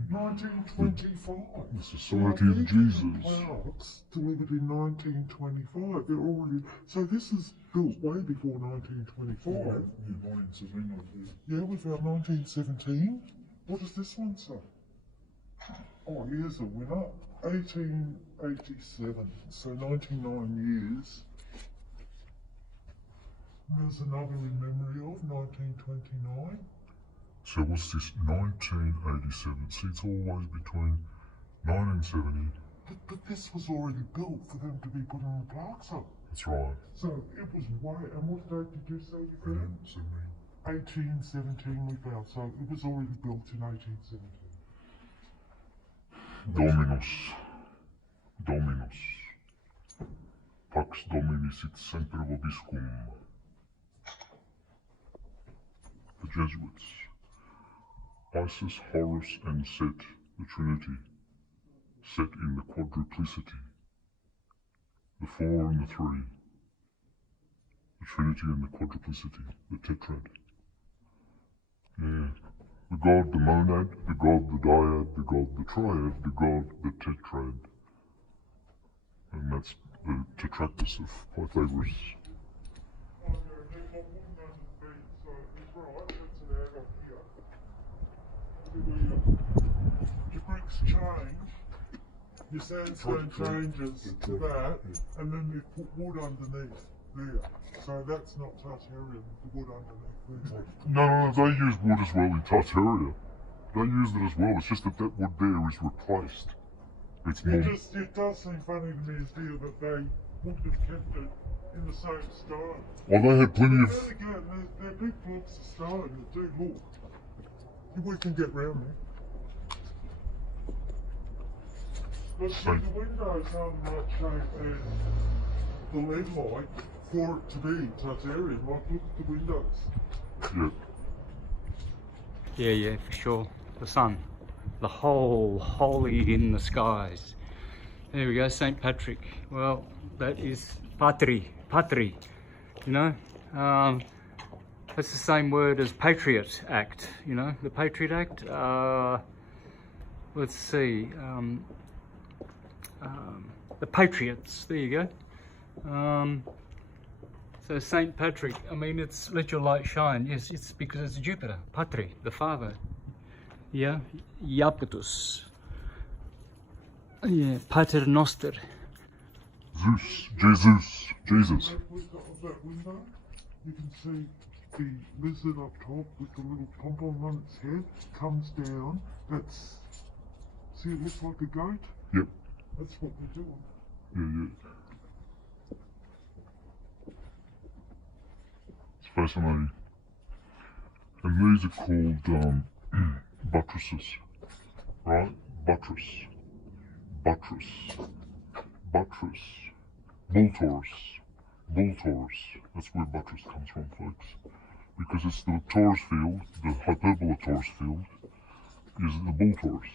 1925. The Society of Jesus. Plaques delivered in 1925. They're already. So this is built way before 1925. Yeah, we found 1917. What does this one say? Oh, here's a winner. 1887. So 99 years. There's another in memory of 1929. So what's this? 1987. See, it's always between 1970. But this was already built for them to be putting the plaques up. That's right. So it was way. And what date did you say you found? 1817 we found. So it was already built in 1817. Dominus. Dominus. Pax Dominis et semper vobiscum. The Jesuits. Isis, Horus, and Set, the Trinity. Set in the quadruplicity. The 4 and the 3. The Trinity and the quadruplicity. The tetrad. Yeah. The God, the monad, the God, the dyad, the God, the triad, the God, the tetrad. And that's the tetractys of Pythagoras. Your bricks change, your sandstone changes to that, and then they put wood underneath there. So that's not Tartarian, the wood underneath there. No, they use wood as well in Tartaria. They use it as well, it's just that that wood there is replaced. It's more... It does seem funny to me as dear that they wouldn't have kept it in the same style. Well, they had plenty of... Then again, they're big blocks of stone that do look. We can get round there. But see, the windows aren't the right shape as the lead light for it to be Tartarian. Like, look at the windows. Yeah. Yeah, for sure. The sun. The whole holy in the skies. There we go, St. Patrick. Well, that is patri, you know. That's the same word as Patriot Act, you know, the Patriot Act. Let's see, the Patriots, there you go. So St. Patrick, I mean, it's let your light shine. Yes, it's because it's Jupiter, Patri, the father. Yeah, Iapetus. Yeah, Pater Noster. Zeus, Jesus. Of that window, you can see the lizard up top with the little pom-pom on its head comes down. That's, see, it looks like a goat. Yep. That's what they're doing. Yeah. It's fascinating. And these are called buttresses, right? Buttress. Bull Taurus. That's where buttress comes from, folks. Because it's the Taurus field, the hyperbola Taurus field, is the Bull Taurus.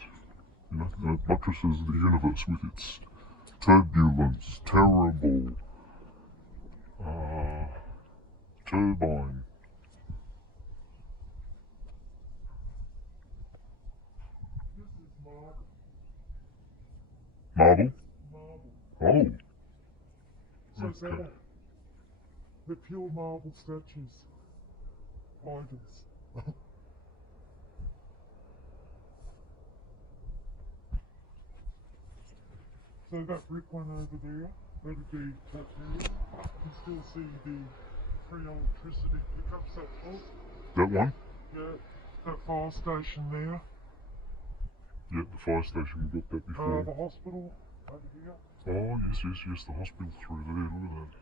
You know, and it buttresses the universe with its turbulence, terrible, turbine. Marble? Marble. Oh. So is that Okay. it? They're pure marble statues. Idols. So that brick one over there, that'd be Tartaria. You can still see the free electricity pickups up top. That one? Yeah, that fire station there. Yeah, the fire station, we got that before. The hospital over here. Oh, yes, the hospital through there, look at that.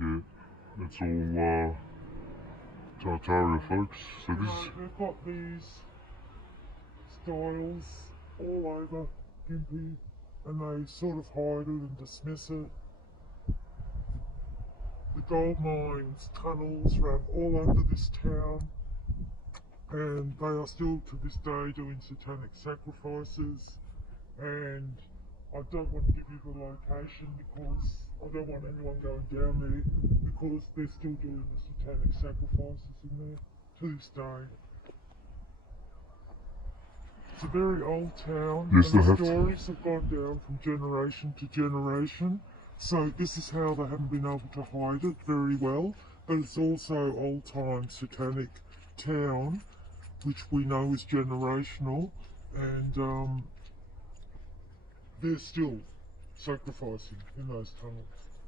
Yeah, that's all Tartaria, folks. So this is... They've got these styles all over Gympie, and they sort of hide it and dismiss it. The gold mines, tunnels run all over this town, and they are still to this day doing satanic sacrifices. And I don't want to give you the location because I don't want anyone going down there, because they're still doing the satanic sacrifices in there to this day. It's a very old town, Yes, and they the have to. stories have gone down from generation to generation. So this is how they haven't been able to hide it very well. But it's also old time satanic town, which we know is generational, and they're still sacrificing in those tunnels.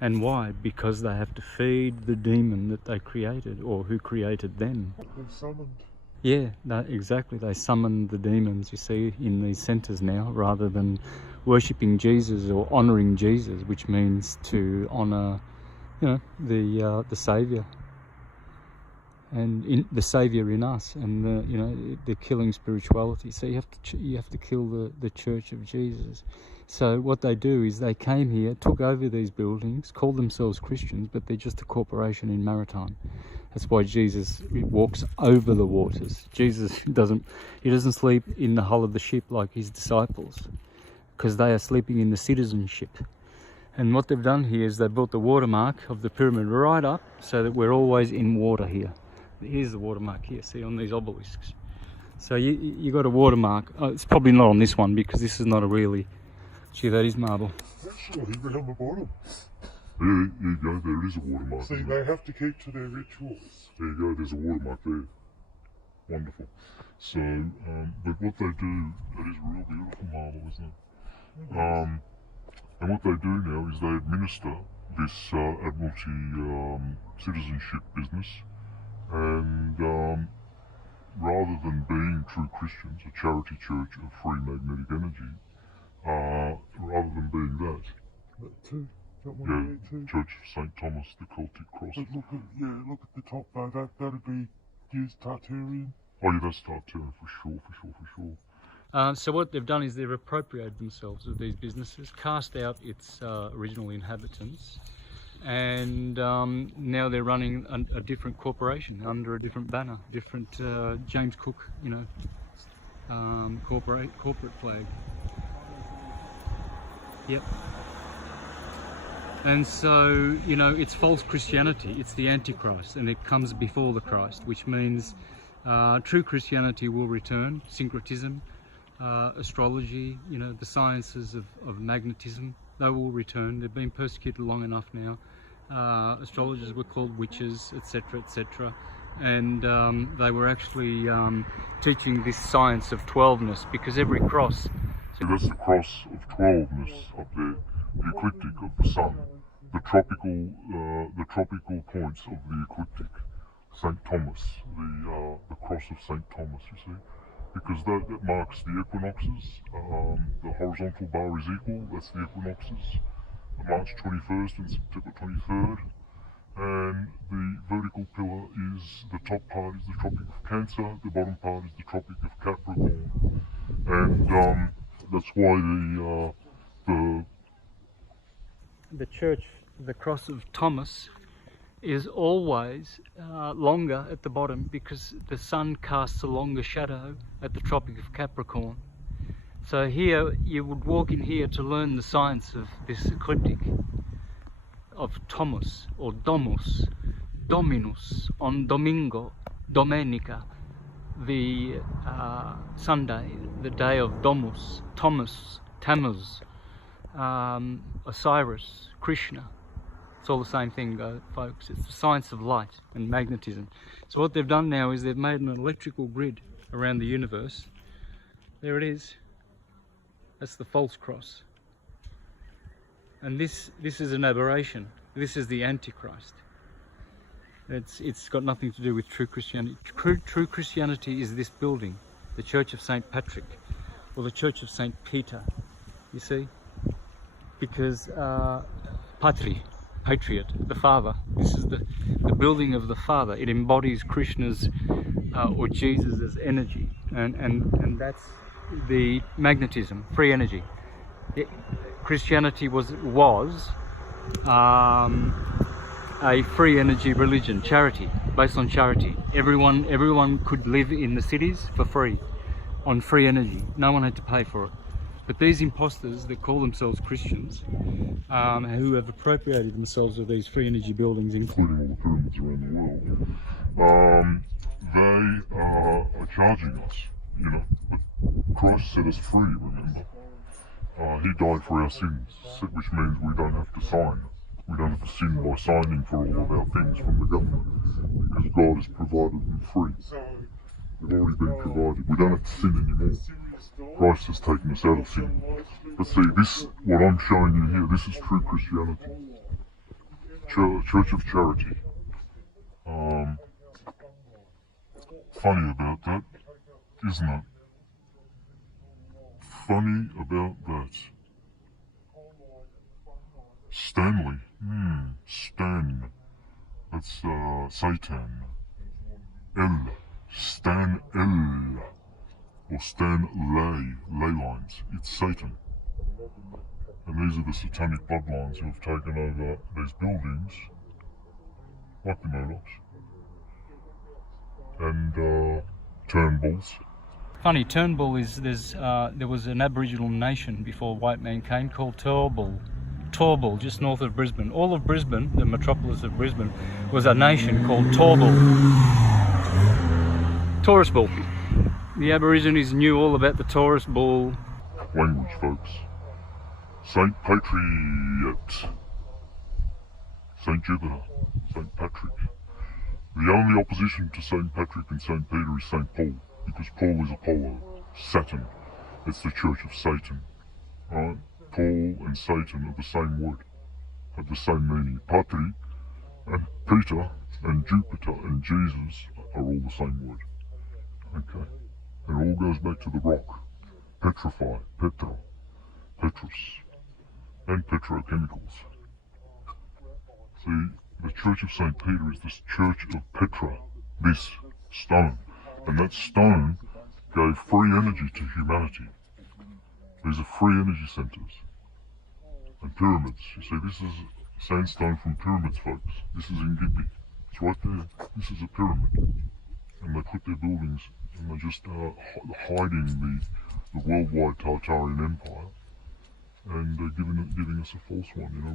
And why? Because they have to feed the demon that they created, or who created them. They're summoned. Yeah, exactly. They summon the demons, you see, in these centres now, rather than worshipping Jesus or honouring Jesus, which means to honour, you know, the Saviour, and the Saviour in us, and you know, the killing spirituality. So you have to kill the Church of Jesus. So what they do is they came here, took over these buildings, called themselves Christians, but they're just a corporation in maritime. That's why Jesus walks over the waters. Jesus doesn't sleep in the hull of the ship like his disciples, because they are sleeping in the citizenship. And what they've done here is they built the watermark of the pyramid right up so that we're always in water here. Here's the watermark here, see, on these obelisks. So you got a watermark. Oh, it's probably not on this one because this is not a really... Gee, that is marble. Actually, right on the bottom. Yeah, there you go, there is a watermark. See, they have to keep to their rituals. There you go, there's a watermark there. Wonderful. So, but what they do, that is real beautiful marble, isn't it? And what they do now is they administer this Admiralty citizenship business, and rather than being true Christians, a charity church of free magnetic energy, rather than being that, That too. That one there too. Church of St. Thomas, the Celtic cross. But look at the top though. That'd be used Tartarian. Oh yeah, that's Tartaria for sure. So what they've done is they've appropriated themselves of these businesses, cast out its original inhabitants, and now they're running a different corporation under a different banner, different James Cook, you know, corporate flag. Yep. And so, you know, it's false Christianity, it's the Antichrist, and it comes before the Christ, which means true Christianity will return, syncretism, astrology, you know, the sciences of magnetism, they will return. They've been persecuted long enough now. Astrologers were called witches, etc., etc. And they were actually teaching this science of 12ness, because every cross... So that's the cross of 12ness up there, the ecliptic of the sun, the tropical points of the ecliptic. St. Thomas, the cross of St. Thomas, you see, because that marks the equinoxes. The horizontal bar is equal, that's the equinoxes, March 21st and September 23rd, and the vertical pillar is, the top part is the Tropic of Cancer, the bottom part is the Tropic of Capricorn, and that's why the church, the cross of Thomas, is always longer at the bottom, because the sun casts a longer shadow at the Tropic of Capricorn. So here, you would walk in here to learn the science of this ecliptic of Thomas, or Domus, Dominus, on Domingo, Domenica, the Sunday, the day of Domus, Thomas, Tammuz, Osiris, Krishna. It's all the same thing, folks. It's the science of light and magnetism. So what they've done now is they've made an electrical grid around the universe. There it is. That's the false cross. And this is an aberration. This is the Antichrist. It's got nothing to do with true Christianity. True Christianity is this building, the Church of St. Patrick, or the Church of St. Peter, you see? Because Patriot, the Father. This is the building of the Father. It embodies Krishna's or Jesus' energy, and that's the magnetism, free energy. Christianity was a free energy religion, charity, based on charity. Everyone could live in the cities for free, on free energy. No one had to pay for it. But these imposters that call themselves Christians, who have appropriated themselves of these free energy buildings, including all the pyramids around the world, they are charging us, you know. But Christ set us free, remember? He died for our sins, which means we don't have to sign. We don't have to sin by signing for all of our things from the government, because God has provided them free. They've already been provided. We don't have to sin anymore. Christ has taken us out of sin. But see, what I'm showing you here, this is true Christianity. Church of Charity. Funny about that, isn't it? Funny about that. Stanley. Stan. That's Satan. L. Stan L. Or Stan ley lines. It's Satan. And these are the satanic bloodlines who have taken over these buildings, like the Murdochs, and Turnbulls. Funny, Turnbull is there was an Aboriginal nation before white man came called Turrbal, just north of Brisbane. All of Brisbane, the metropolis of Brisbane, was a nation called Turrbal. Taurus bull. The Aborigines knew all about the Taurus bull. Language, folks. St. Patriot. St. Jupiter. St. Patrick. The only opposition to St. Patrick and St. Peter is St. Paul, because Paul is Apollo, Saturn. It's the Church of Satan. Alright? Paul and Satan are the same word, have the same meaning. Patri and Peter and Jupiter and Jesus are all the same word. Okay? And it all goes back to the rock. Petrify, Petra, Petrus, and petrochemicals. See, the Church of St. Peter is this Church of Petra, this stone. And that stone gave free energy to humanity. These are free energy centres. And pyramids. You see, this is sandstone from pyramids, folks. This is in Gympie. It's right there. This is a pyramid. And they put their buildings, and they're just hiding the worldwide Tartarian Empire. And giving us a false one, you know,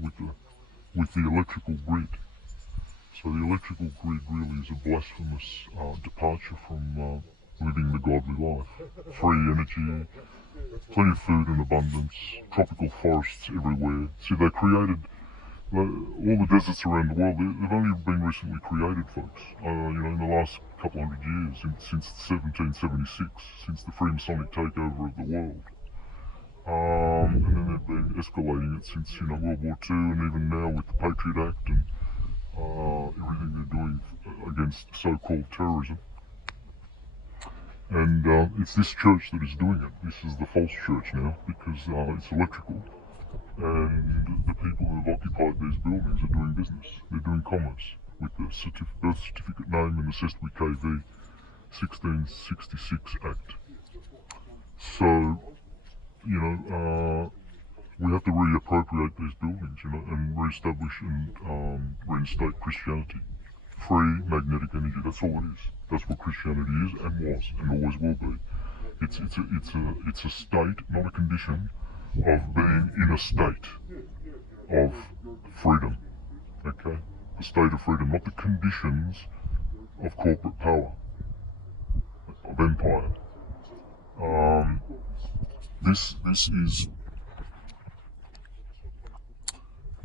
with the electrical grid. So the electrical grid really is a blasphemous departure from living the godly life. Free energy, plenty of food in abundance, tropical forests everywhere. See, they created all the deserts around the world. They've only been recently created, folks. You know, in the last couple hundred years, since 1776, since the Freemasonic takeover of the world. And then they've been escalating it since, you know, World War II, and even now with the Patriot Act and everything they're doing against so-called terrorism. And it's this church that is doing it. This is the false church now, because it's electrical. And the people who have occupied these buildings are doing business. They're doing commerce with the birth certificate name and the Cestui KV 1666 Act. So, you know, we have to reappropriate these buildings, you know, and re-establish and reinstate Christianity. Free magnetic energy, that's all it is. That's what Christianity is and was and always will be. It's a state, not a condition, of being in a state of freedom. Okay? The state of freedom, not the conditions of corporate power. of empire.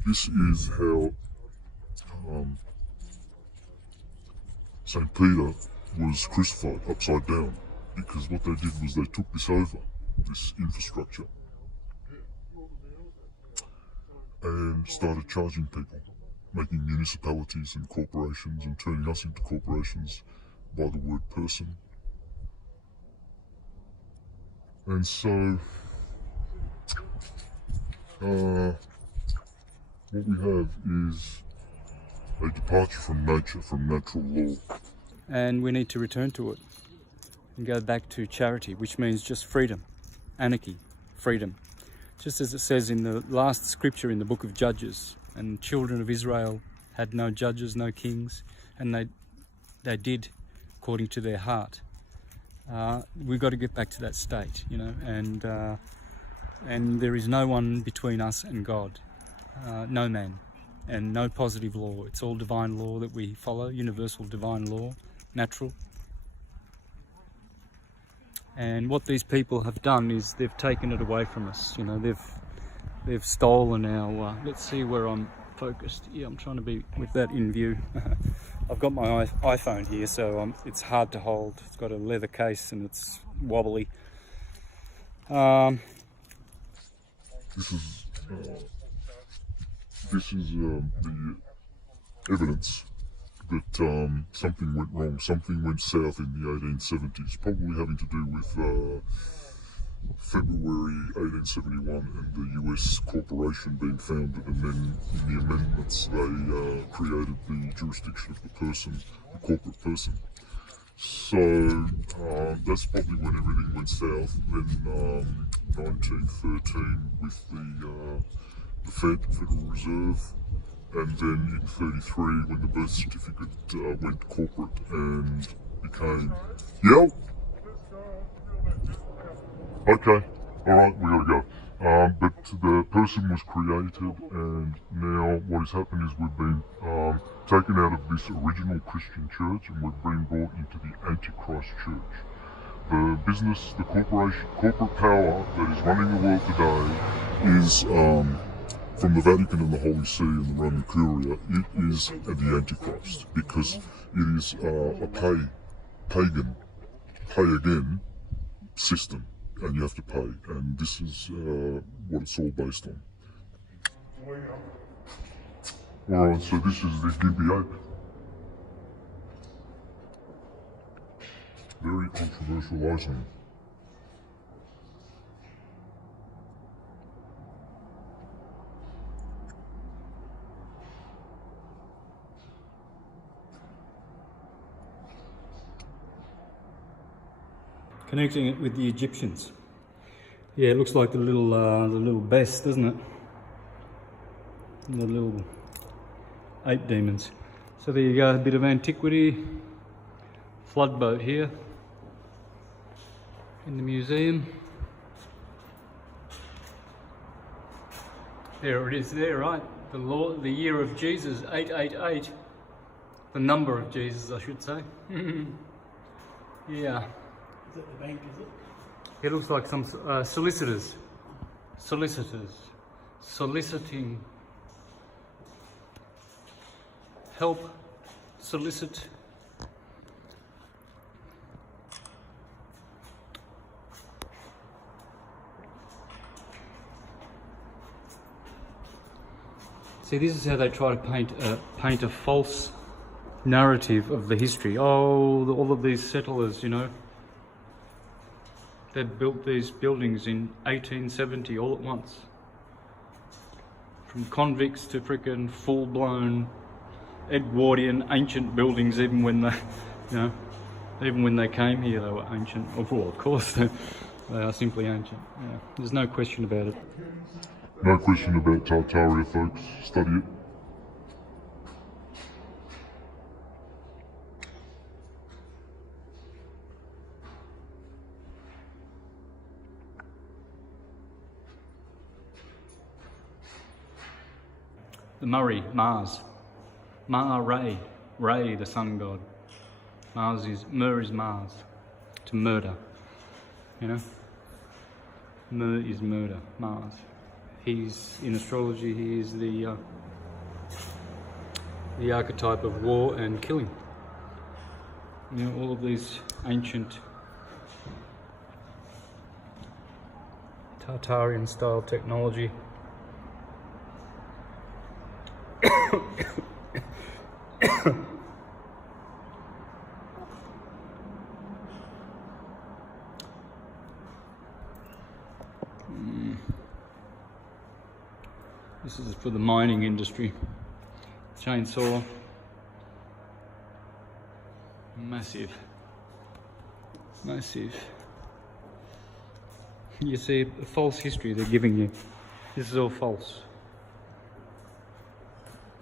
This is how St. Peter was crucified upside down, because what they did was they took this over, this infrastructure, and started charging people, making municipalities and corporations and turning us into corporations by the word person. And so what we have is a departure from nature, from natural law. And we need to return to it and go back to charity, which means just freedom, anarchy, freedom. Just as it says in the last scripture in the book of Judges, and the children of Israel had no judges, no kings, and they did according to their heart. We've got to get back to that state, you know, and there is no one between us and God, no man, and no positive law. It's all divine law that we follow, universal divine law, natural. And what these people have done is they've taken it away from us. You know, they've stolen our. Let's see where I'm focused. Yeah, I'm trying to be with that in view. I've got my iPhone here, so it's hard to hold. It's got a leather case and it's wobbly. This is the evidence that something went wrong, something went south in the 1870s, probably having to do with February 1871 and the US corporation being founded, and then in the amendments they created the jurisdiction of the person, the corporate person. So that's probably when everything went south. Then 1913 with the Federal Reserve, and then in 33 when the birth certificate went corporate and became, okay, alright, we gotta go. But the person was created, and now what has happened is we've been taken out of this original Christian church and we've been brought into the Antichrist church. The business, the corporate power that is running the world today is from the Vatican and the Holy See and the Roman Curia. It is the Antichrist, because it is a pagan, pay again system, and you have to pay, and this is what it's all based on. Alright, so this is the Gympie ape. Very controversial item. Connecting it with the Egyptians. Yeah, it looks like the little best, doesn't it? The little ape demons. So there you go, a bit of antiquity. Flood boat here in the museum. There it is there, right? The year of Jesus, 888. The number of Jesus, I should say. Yeah. Is that the bank, is it? It looks like some solicitors. Soliciting. Help. Solicit. See, this is how they try to paint a false narrative of the history. Oh, all of these settlers, you know, they built these buildings in 1870 all at once. From convicts to frickin' full-blown Edwardian ancient buildings, even when they, you know, even when they came here, they were ancient. Well, of course, they are simply ancient. Yeah. There's no question about it. No question about Tartaria, folks. Study it. The Murray, Mars. Ray, the sun god. Mer is Mars. to murder, you know. Mur is murder, Mars. He's, in astrology, he is the archetype of war and killing. You know, all of these ancient Tartarian style technology. This is for the mining industry. Chainsaw. Massive. Massive. You see, a false history they're giving you. This is all false.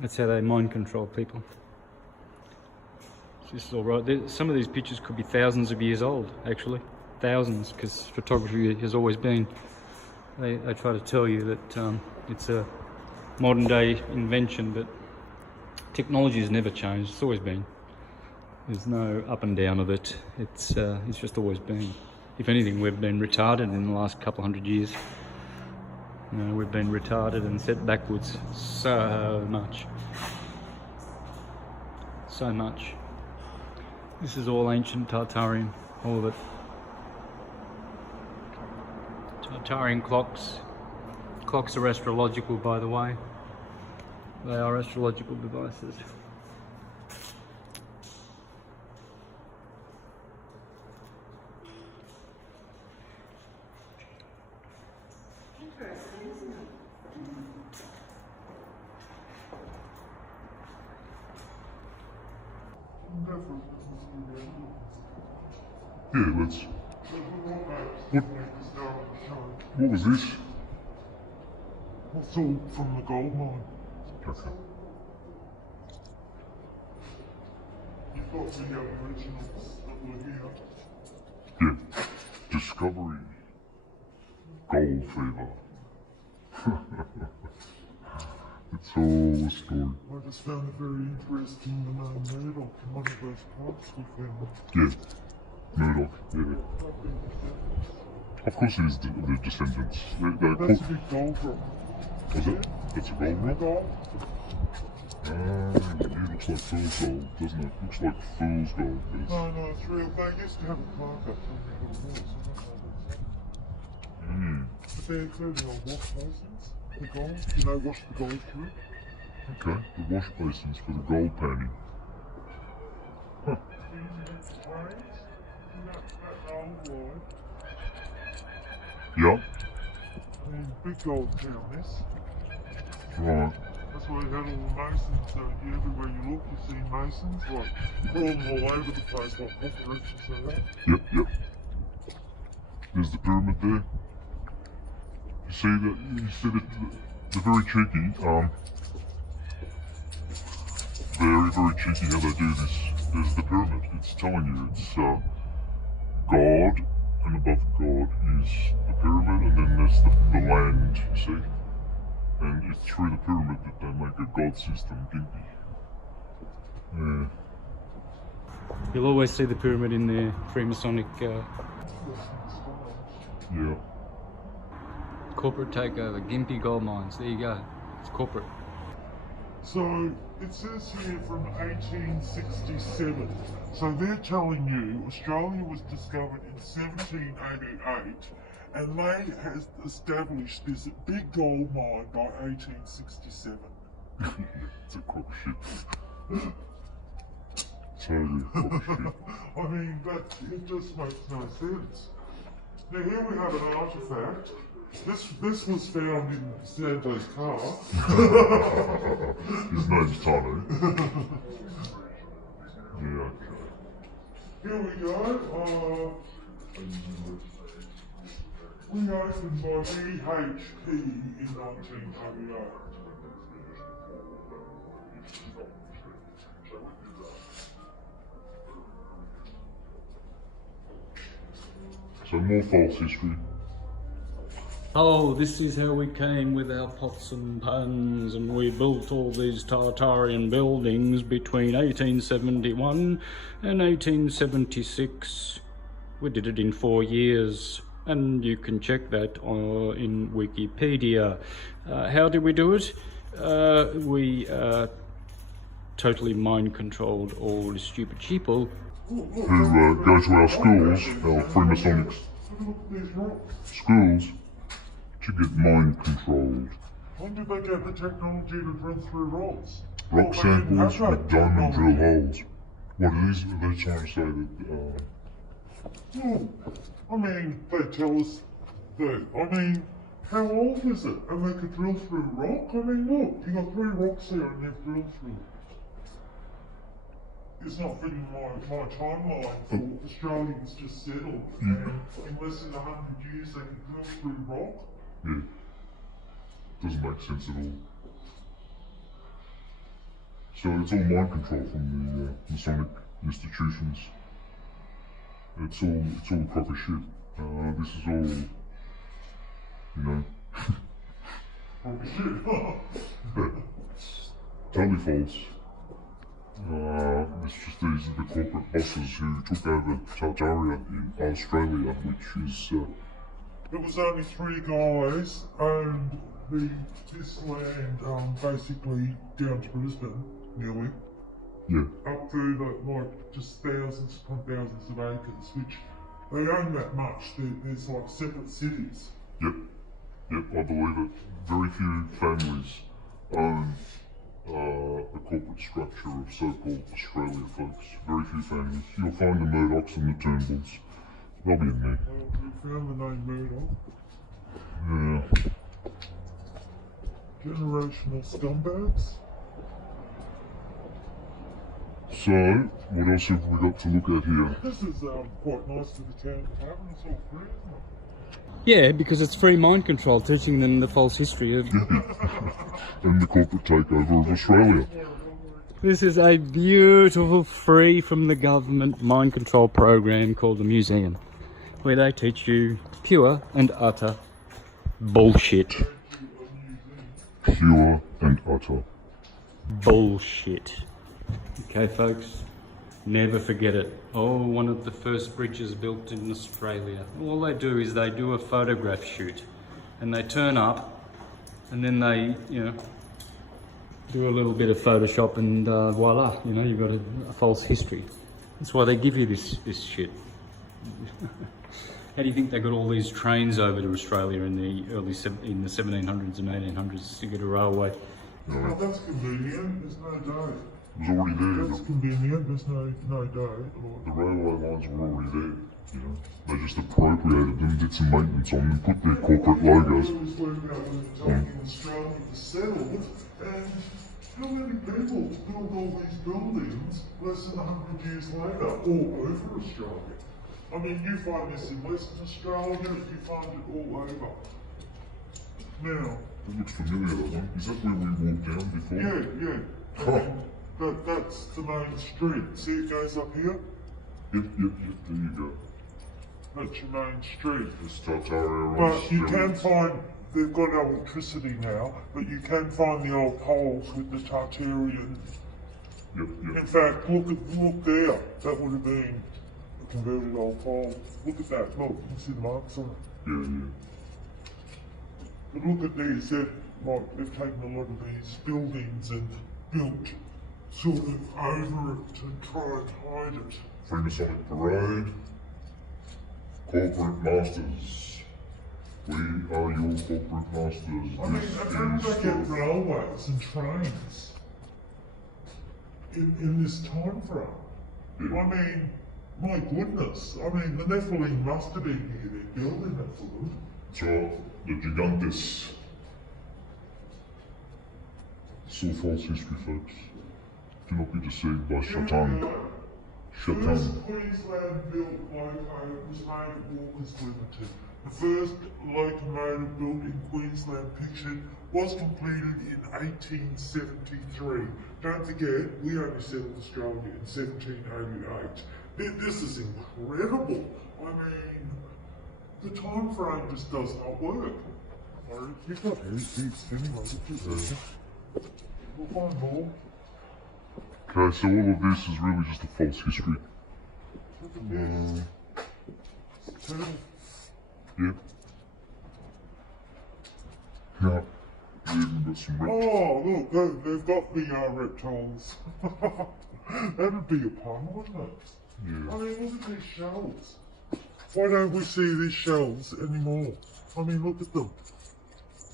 That's how they mind control people. This is all right. Some of these pictures could be thousands of years old, actually. Thousands, because photography has always been. They try to tell you that it's a modern day invention, but technology has never changed. It's always been. There's no up and down of it. It's just always been. If anything, we've been retarded in the last couple hundred years. You know, we've been retarded and set backwards so much. So much. This is all ancient Tartarian, all of it. Tartarian clocks. Clocks are astrological, by the way. They are astrological devices. Interesting, isn't it? Yeah, let's. What was this? It's all from the gold mine. Okay. You've got the originals that were here. Yeah. Discovery. Gold fever. It's all a story. I just found it very interesting, the name Murdoch, and one of those parts we found. Yeah. Murdoch, yeah. Of course it is the descendants. They're That's a called... big gold rock. Was it? That's a gold rock? Gold? Yeah, looks like fool's gold, doesn't it? Looks like fool's gold. No, it's real. They used to have a park up there with a horse. But they're including all wash basins, the gold. You know, wash the gold through. Okay, the wash basins for the gold panning. Huh. Yeah. And big gold counters. Right. That's why you had all the masons. So everywhere you look, you see masons, like crawling all over the place, like phosphorus and so that. Yep. There's the pyramid there. You see that? You see that they're very cheeky. Very cheeky how they do this. There's the pyramid. It's telling you it's God, and above God is the pyramid, and then there's the land. You see, and it's through the pyramid that they make a God system, Gympie. Yeah. You'll always see the pyramid in the Freemasonic Yeah. corporate takeover. Gympie gold mines. There you go. It's corporate. So it says here from 1867. So they're telling you Australia was discovered in 1788, and they has established this big gold mine by 1867. It's a crock shit. Totally crock shit. I mean, it just makes no sense. Now here we have an artifact. This was found in Santos' car. His name's Tano. Yeah, okay. Here we go. We opened by VHP in 1988. So more false history. Oh, this is how we came with our pots and pans, and we built all these Tartarian buildings between 1871 and 1876. We did it in 4 years, and you can check that in Wikipedia. How did we do it? We totally mind-controlled all the stupid sheeple who go to our schools, our Freemasonic schools, to get mind-controlled. When did they get the technology to drill through rocks? Rock samples with diamond drill holes. What it is, they're trying to say that, Well, I mean, they tell us that, I mean, how old is it? And they could drill through rock? I mean, look, you got 3 rocks there and they've drilled through it. It's not fitting my timeline for Australians just settled. And in less than 100 years they could drill through rock. yeah, doesn't make sense at all. So it's all mind control from the Masonic institutions. It's all proper shit. This is all, you know, Oh shit. totally false. It's just these are the corporate bosses who took over Tartaria in Australia, which is, It was only 3 guys owned this land basically down to Brisbane, nearly. yeah, Up through like just thousands upon thousands of acres, which they own that much. There's like separate cities. yep, I believe it. Very few families own a corporate structure of so-called Australia, folks. Very few families. You'll find the Murdochs and the Turnbulls. They'll be in there. We found the name Murdoch. Yeah. Generational scumbags. So, what else have we got to look at here? This is quite nice for the town to have, and it's all free, isn't it? Yeah, because it's free mind control, teaching them the false history of... And the corporate takeover of Australia. This is a beautiful, free from the government mind control program called the Museum, where they teach you pure and utter bullshit. Pure and utter. Bullshit. Okay, folks, never forget it. Oh, one of the first bridges built in Australia. All they do is they do a photograph shoot, and they turn up, and then they, you know, do a little bit of Photoshop, and voila, you know, you've got a false history. That's why they give you this shit. How do you think they got all these trains over to Australia in the in the 1700s and 1800s to get a railway? Oh, that's convenient. There's no doubt. It was already there. That's convenient. There's no doubt. The railway lines were already there, you know. They just appropriated them, did some maintenance on them, put their corporate logos. Australia was settled, and how many people build all these buildings less than 100 years later all over Australia? I mean, you find this in Western Australia, you find it all over. Now, It looks familiar, that one. Is that where we walked down before? yeah. Huh. That's the main street. See it goes up here? Yep, there you go. That's your main street. It's Tartaria. But you can find, they've got electricity now, but you can find the old poles with the Tartarian. Yep. In fact, look there. That would have been a converted old pole. Look at that. Look, you can see the marks on it. Yeah. But look at these. They've taken a lot of these buildings and built sort of over it to try and hide it. Freemasonic parade. Corporate masters. We are your corporate masters. I mean, how do they get railways and trains in this time frame? Yeah. I mean, my goodness. I mean, the Nephilim must have been here. They're building it for them. So, the Gigantes. It's all false history, folks. Do not be deceived by Satan. First Queensland built locomotive was made at Walkers Limited. The first locomotive built in Queensland pictured was completed in 1873. Don't forget, we only settled Australia in 1788. This is incredible. I mean, the time frame just does not work. You've got heaps anyway. We'll find more. Okay, so all of this is really just a false history. Look at this. Turtle. Yep. Yeah. They even got some reptiles. Oh, look, they've got the reptiles. That'd be a pun, wouldn't it? Yeah. I mean, look at these shells. Why don't we see these shells anymore? I mean, look at them.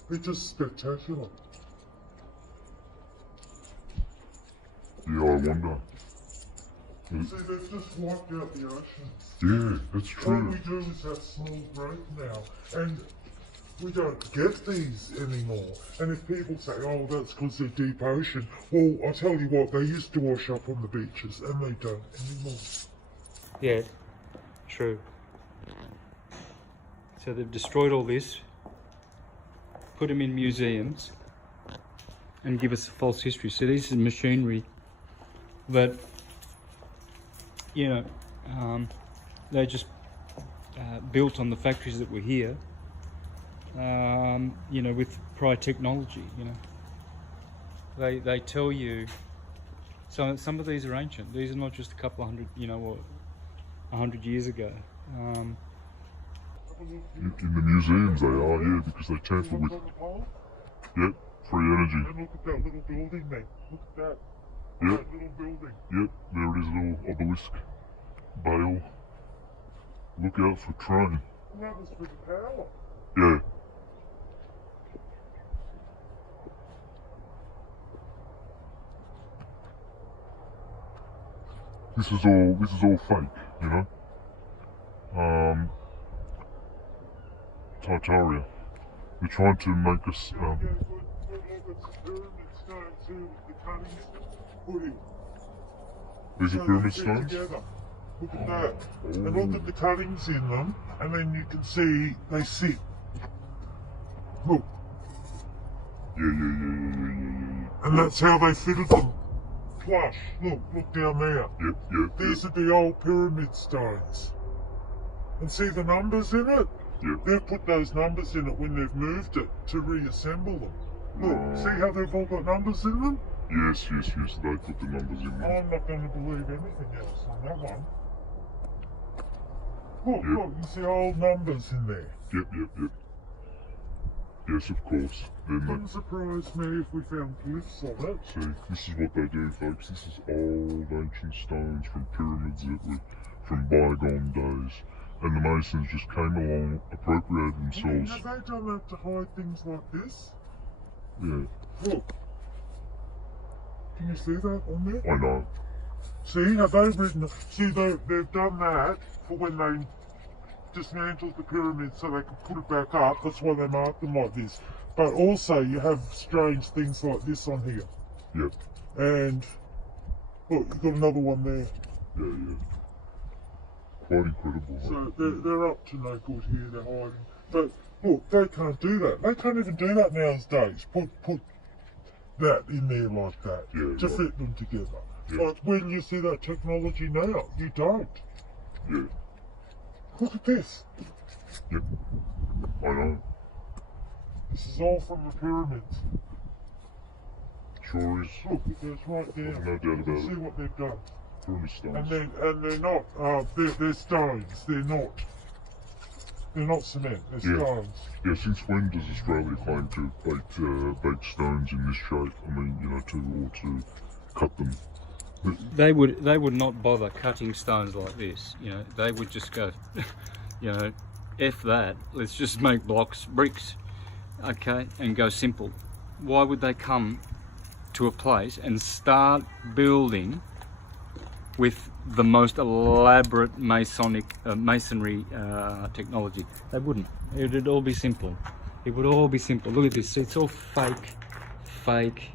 They're just spectacular. Yeah, I wonder. See, they've just wiped out the oceans. Yeah, that's All true. we do is have small growth now, and we don't get these anymore. And if people say, oh, that's because they're deep ocean, well, I tell you what, they used to wash up on the beaches, and they don't anymore. Yeah, true. So they've destroyed all this, put them in museums, and give us a false history. So this is machinery that, you know, they just built on the factories that were here, you know, with prior technology, you know. They tell you, so some of these are ancient. These are not just a couple of hundred, you know, or 100 years ago. In the museums they are, yeah, because they tamper with. Yep, free energy. And look at that little building there. Look at that. Yep. That little building. Yep, there it is, a little obelisk. Bale. Look out for train. And that was for the power. Yeah. This is all fake, you know. Tartaria. They're trying to make us. Yeah, good. Look at the pyramid stones here with the cuttings put in. These are So pyramid they fit stones. together. Look at that. And look at the cuttings in them, and then you can see they sit. Look. Yeah. And that's how they fitted them. Flush. Look down there. Yep. These are the old pyramid stones. And see the numbers in it? Yep. They've put those numbers in it when they've moved it to reassemble them. Look, see how they've all got numbers in them? Yes. They put the numbers in there. I'm not going to believe anything else on that one. Look, Yep. you see old numbers in there. Yep. Yes, of course. Then Wouldn't surprise me if we found glyphs on it. see, this is what they do, folks. This is old ancient stones from pyramids that were from bygone days. And the Masons just came along, appropriated themselves. Have they done that to hide things like this? Yeah, Look. Can you see that on there? I know. See, have they written? See, they've done that for when they dismantled the pyramid so they could put it back up. That's why they marked them like this. But also, you have strange things like this on here. Yep. And look, you've got another one there. Yeah. Quite incredible. So they're up to no good here. They're hiding. But look, they can't do that. They can't even do that nowadays. Put that in there like that Yeah, to right. fit them together. Yeah. Like when you see that technology now, you don't. Yeah. Look at this. Yep. I know. This is all from the pyramids. Sure is. Look, it goes right There's down. no doubt You can about see it. what they've done. Pyramid stones. And they're not. They're stones. They're not. They're not cement. They're Yeah. stones. Yeah, since when does Australia claim to bake stones in this shape? I mean, you know, to cut them. They would not bother cutting stones like this, you know. They would just go, you know, F that, let's just make bricks, okay, and go simple. Why would they come to a place and start building with the most elaborate masonry technology? They wouldn't. It would all be simple. It would all be simple. Look at this. It's all fake,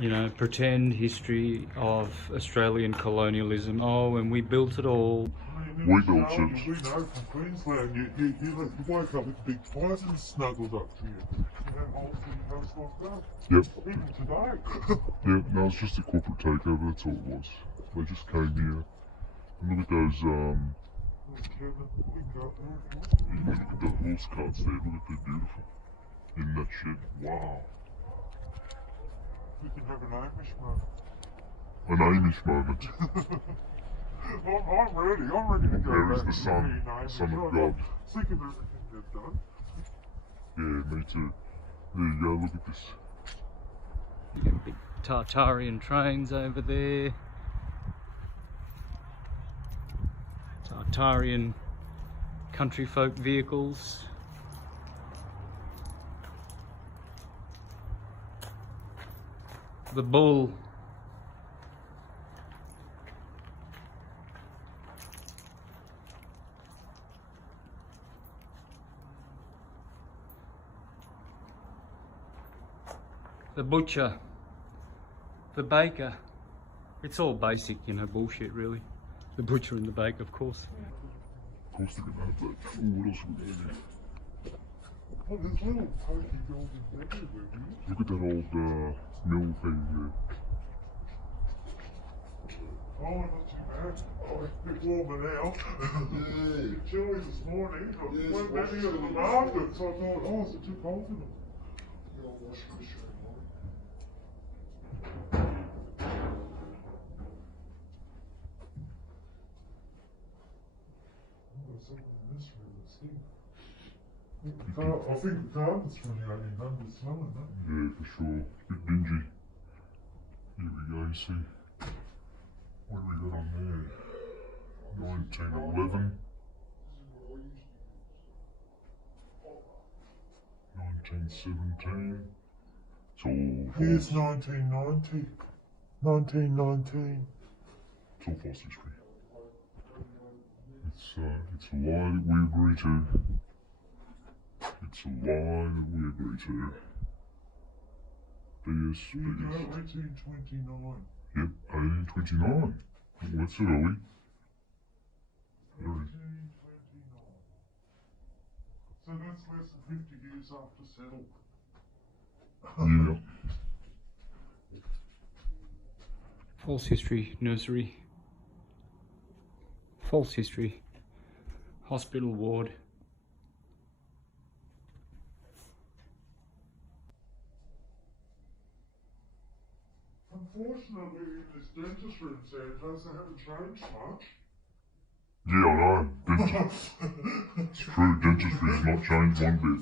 you know, pretend history of Australian colonialism. Oh, and we built it all. We built it. We know from Queensland, you woke up with a big python snuggled up to you. You have holes in your house like that. Yep. Even today. Yeah, no, it's just a corporate takeover, that's all it was. They just came here. And look at those, look at the horse carts there, look at they're beautiful. In that shed, wow. We can have an Amish moment. An Amish moment. I'm ready. I'm ready to go There is back the to Son, Gympie, name Son it. of I'm God. sick of everything they've done. Yeah, me too. There you go, look at this. You got big Tartarian trains over there. Tartarian country folk vehicles. The bull. The butcher. The baker. It's all basic, you know, bullshit really. The butcher and the baker, of course. Of course they can have that. Ooh, what else have we got here? Oh, there's little pokey buildings everywhere, dude. Look at that old mill thing there. Oh, not too bad. Oh, it's a bit warmer now. Yeah. It's chilly this morning. There Yeah, weren't it's many of them chilly. after, so I thought, oh, is it too cold for them? Yeah, I'll wash my shirt, Molly. Oh, there's something in this room that's here. I think the carpet's from the 1800s smelling, huh? Yeah, for sure. It's a bit dingy. Here we go, see. What do we got on there? 1911. 1917. It's all Here's false. 1990. 1919. It's all false history. It's a lie that we agree to. It's a lie that we agree to. BS, Here you go, BS. 1829. Yep, 1829. Well, that's early. Very. 1829. So that's less than 50 years after settle. Yeah. False history nursery. False history. Hospital ward. Unfortunately, in this dentist room, Santos, they haven't changed much. Yeah, I know. It's true, dentistry's not changed one bit.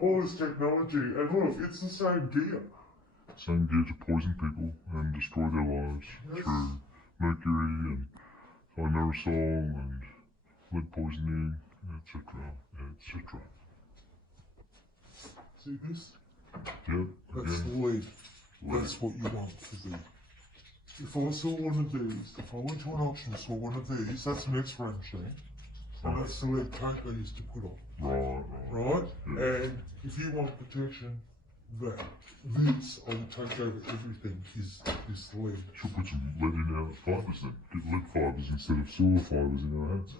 All this technology, and look, it's the same gear. Same gear to poison people and destroy their lives Yes. through mercury and thimerosal and lead poisoning, etc., etc. See this? Yep, That's again, lead. lead. That's what you want to be. If I saw one of these, if I went to an auction and saw one of these, that's an X-ray machine. And that's the lead coat they used to put on. Right. Right? Yeah. And if you want protection, this, I would take over everything, is lead. Should put some lead in our fibres then. Get lead fibres instead of silver fibres in our hats.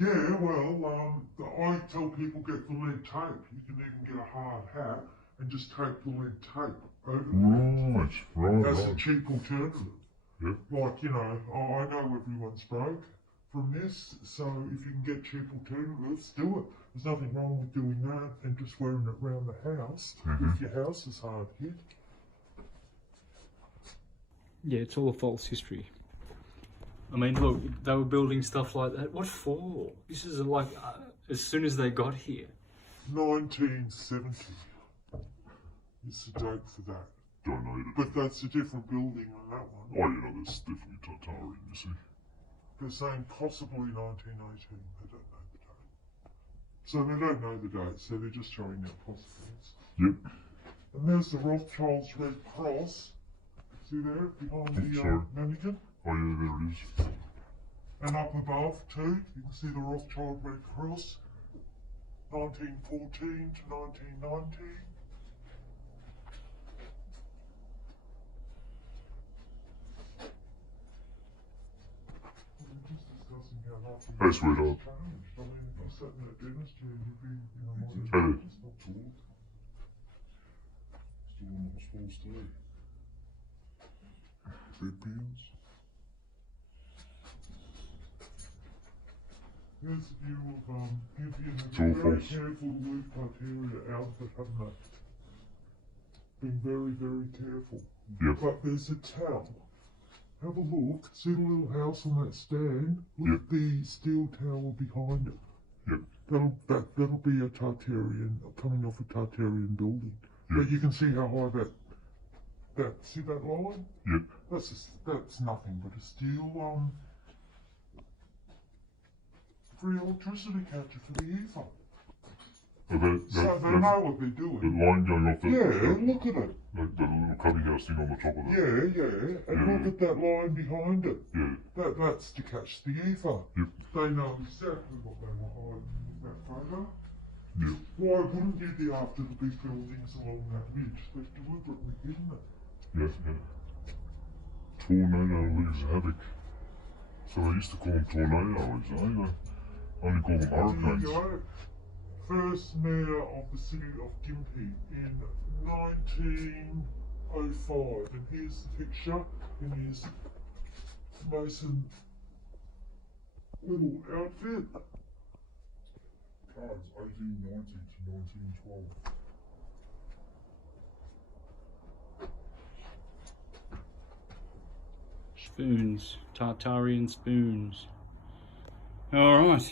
Yeah, well, I tell people get the lead tape. You can even get a hard hat and just tape the lead tape over it. Right. That's a cheap alternative. Yep. Like, you know, I know everyone's broke from this, so if you can get cheap alternatives, do it. There's nothing wrong with doing that and just wearing it around the house if your house is hard hit. Yeah, it's all a false history. I mean, look, they were building stuff like that. What for? This is like as soon as they got here. 1970 is the date for that. Donated. But that's a different building on that one. Oh, yeah, no, that's definitely Tartaria, you see. They're saying possibly 1918. They don't know the date. So they don't know the date, so they're just showing their possibilities. Yep. And there's the Rothschild's Red Cross. See there, behind the sorry. mannequin? Oh, yeah, there it is. And up above too, you can see the Rothschild Red Cross. 1914 to 1919. That's weird, huh? I mean, if you sat in that dentist chair, you'd be, you know, more Hey there. dentist, not tall. Still in the hospital today. Bed pins. Here's a view of Gympie, and It's they've all been very false. careful to leave Tartaria out of it, haven't they? Been very, very careful. Yep. But there's a towel. Have a look. See the little house on that stand? Look at the steel tower behind it. Yep. That'll be a Tartarian, coming off a Tartarian building. But you can see how high see that line? Yep. That's nothing but a steel free electricity catcher for the ether. So they know what they're doing. The line going off the... look at it. The little cubby house thing on the top of it. And look at that line behind it. Yeah. That's to catch the ether. Yep. They know exactly what they were hiding with that photo. Yep. Why wouldn't you be after the big buildings along that ridge? They've deliberately hidden it. Yeah. Tornado leaves havoc. So they used to call them tornadoes, eh? They only call them hurricanes. There you go. First mayor of the city of Gympie in 1905. And here's the picture in his Mason little outfit. Cards 1890 to 1912. Spoons, Tartarian spoons. All right.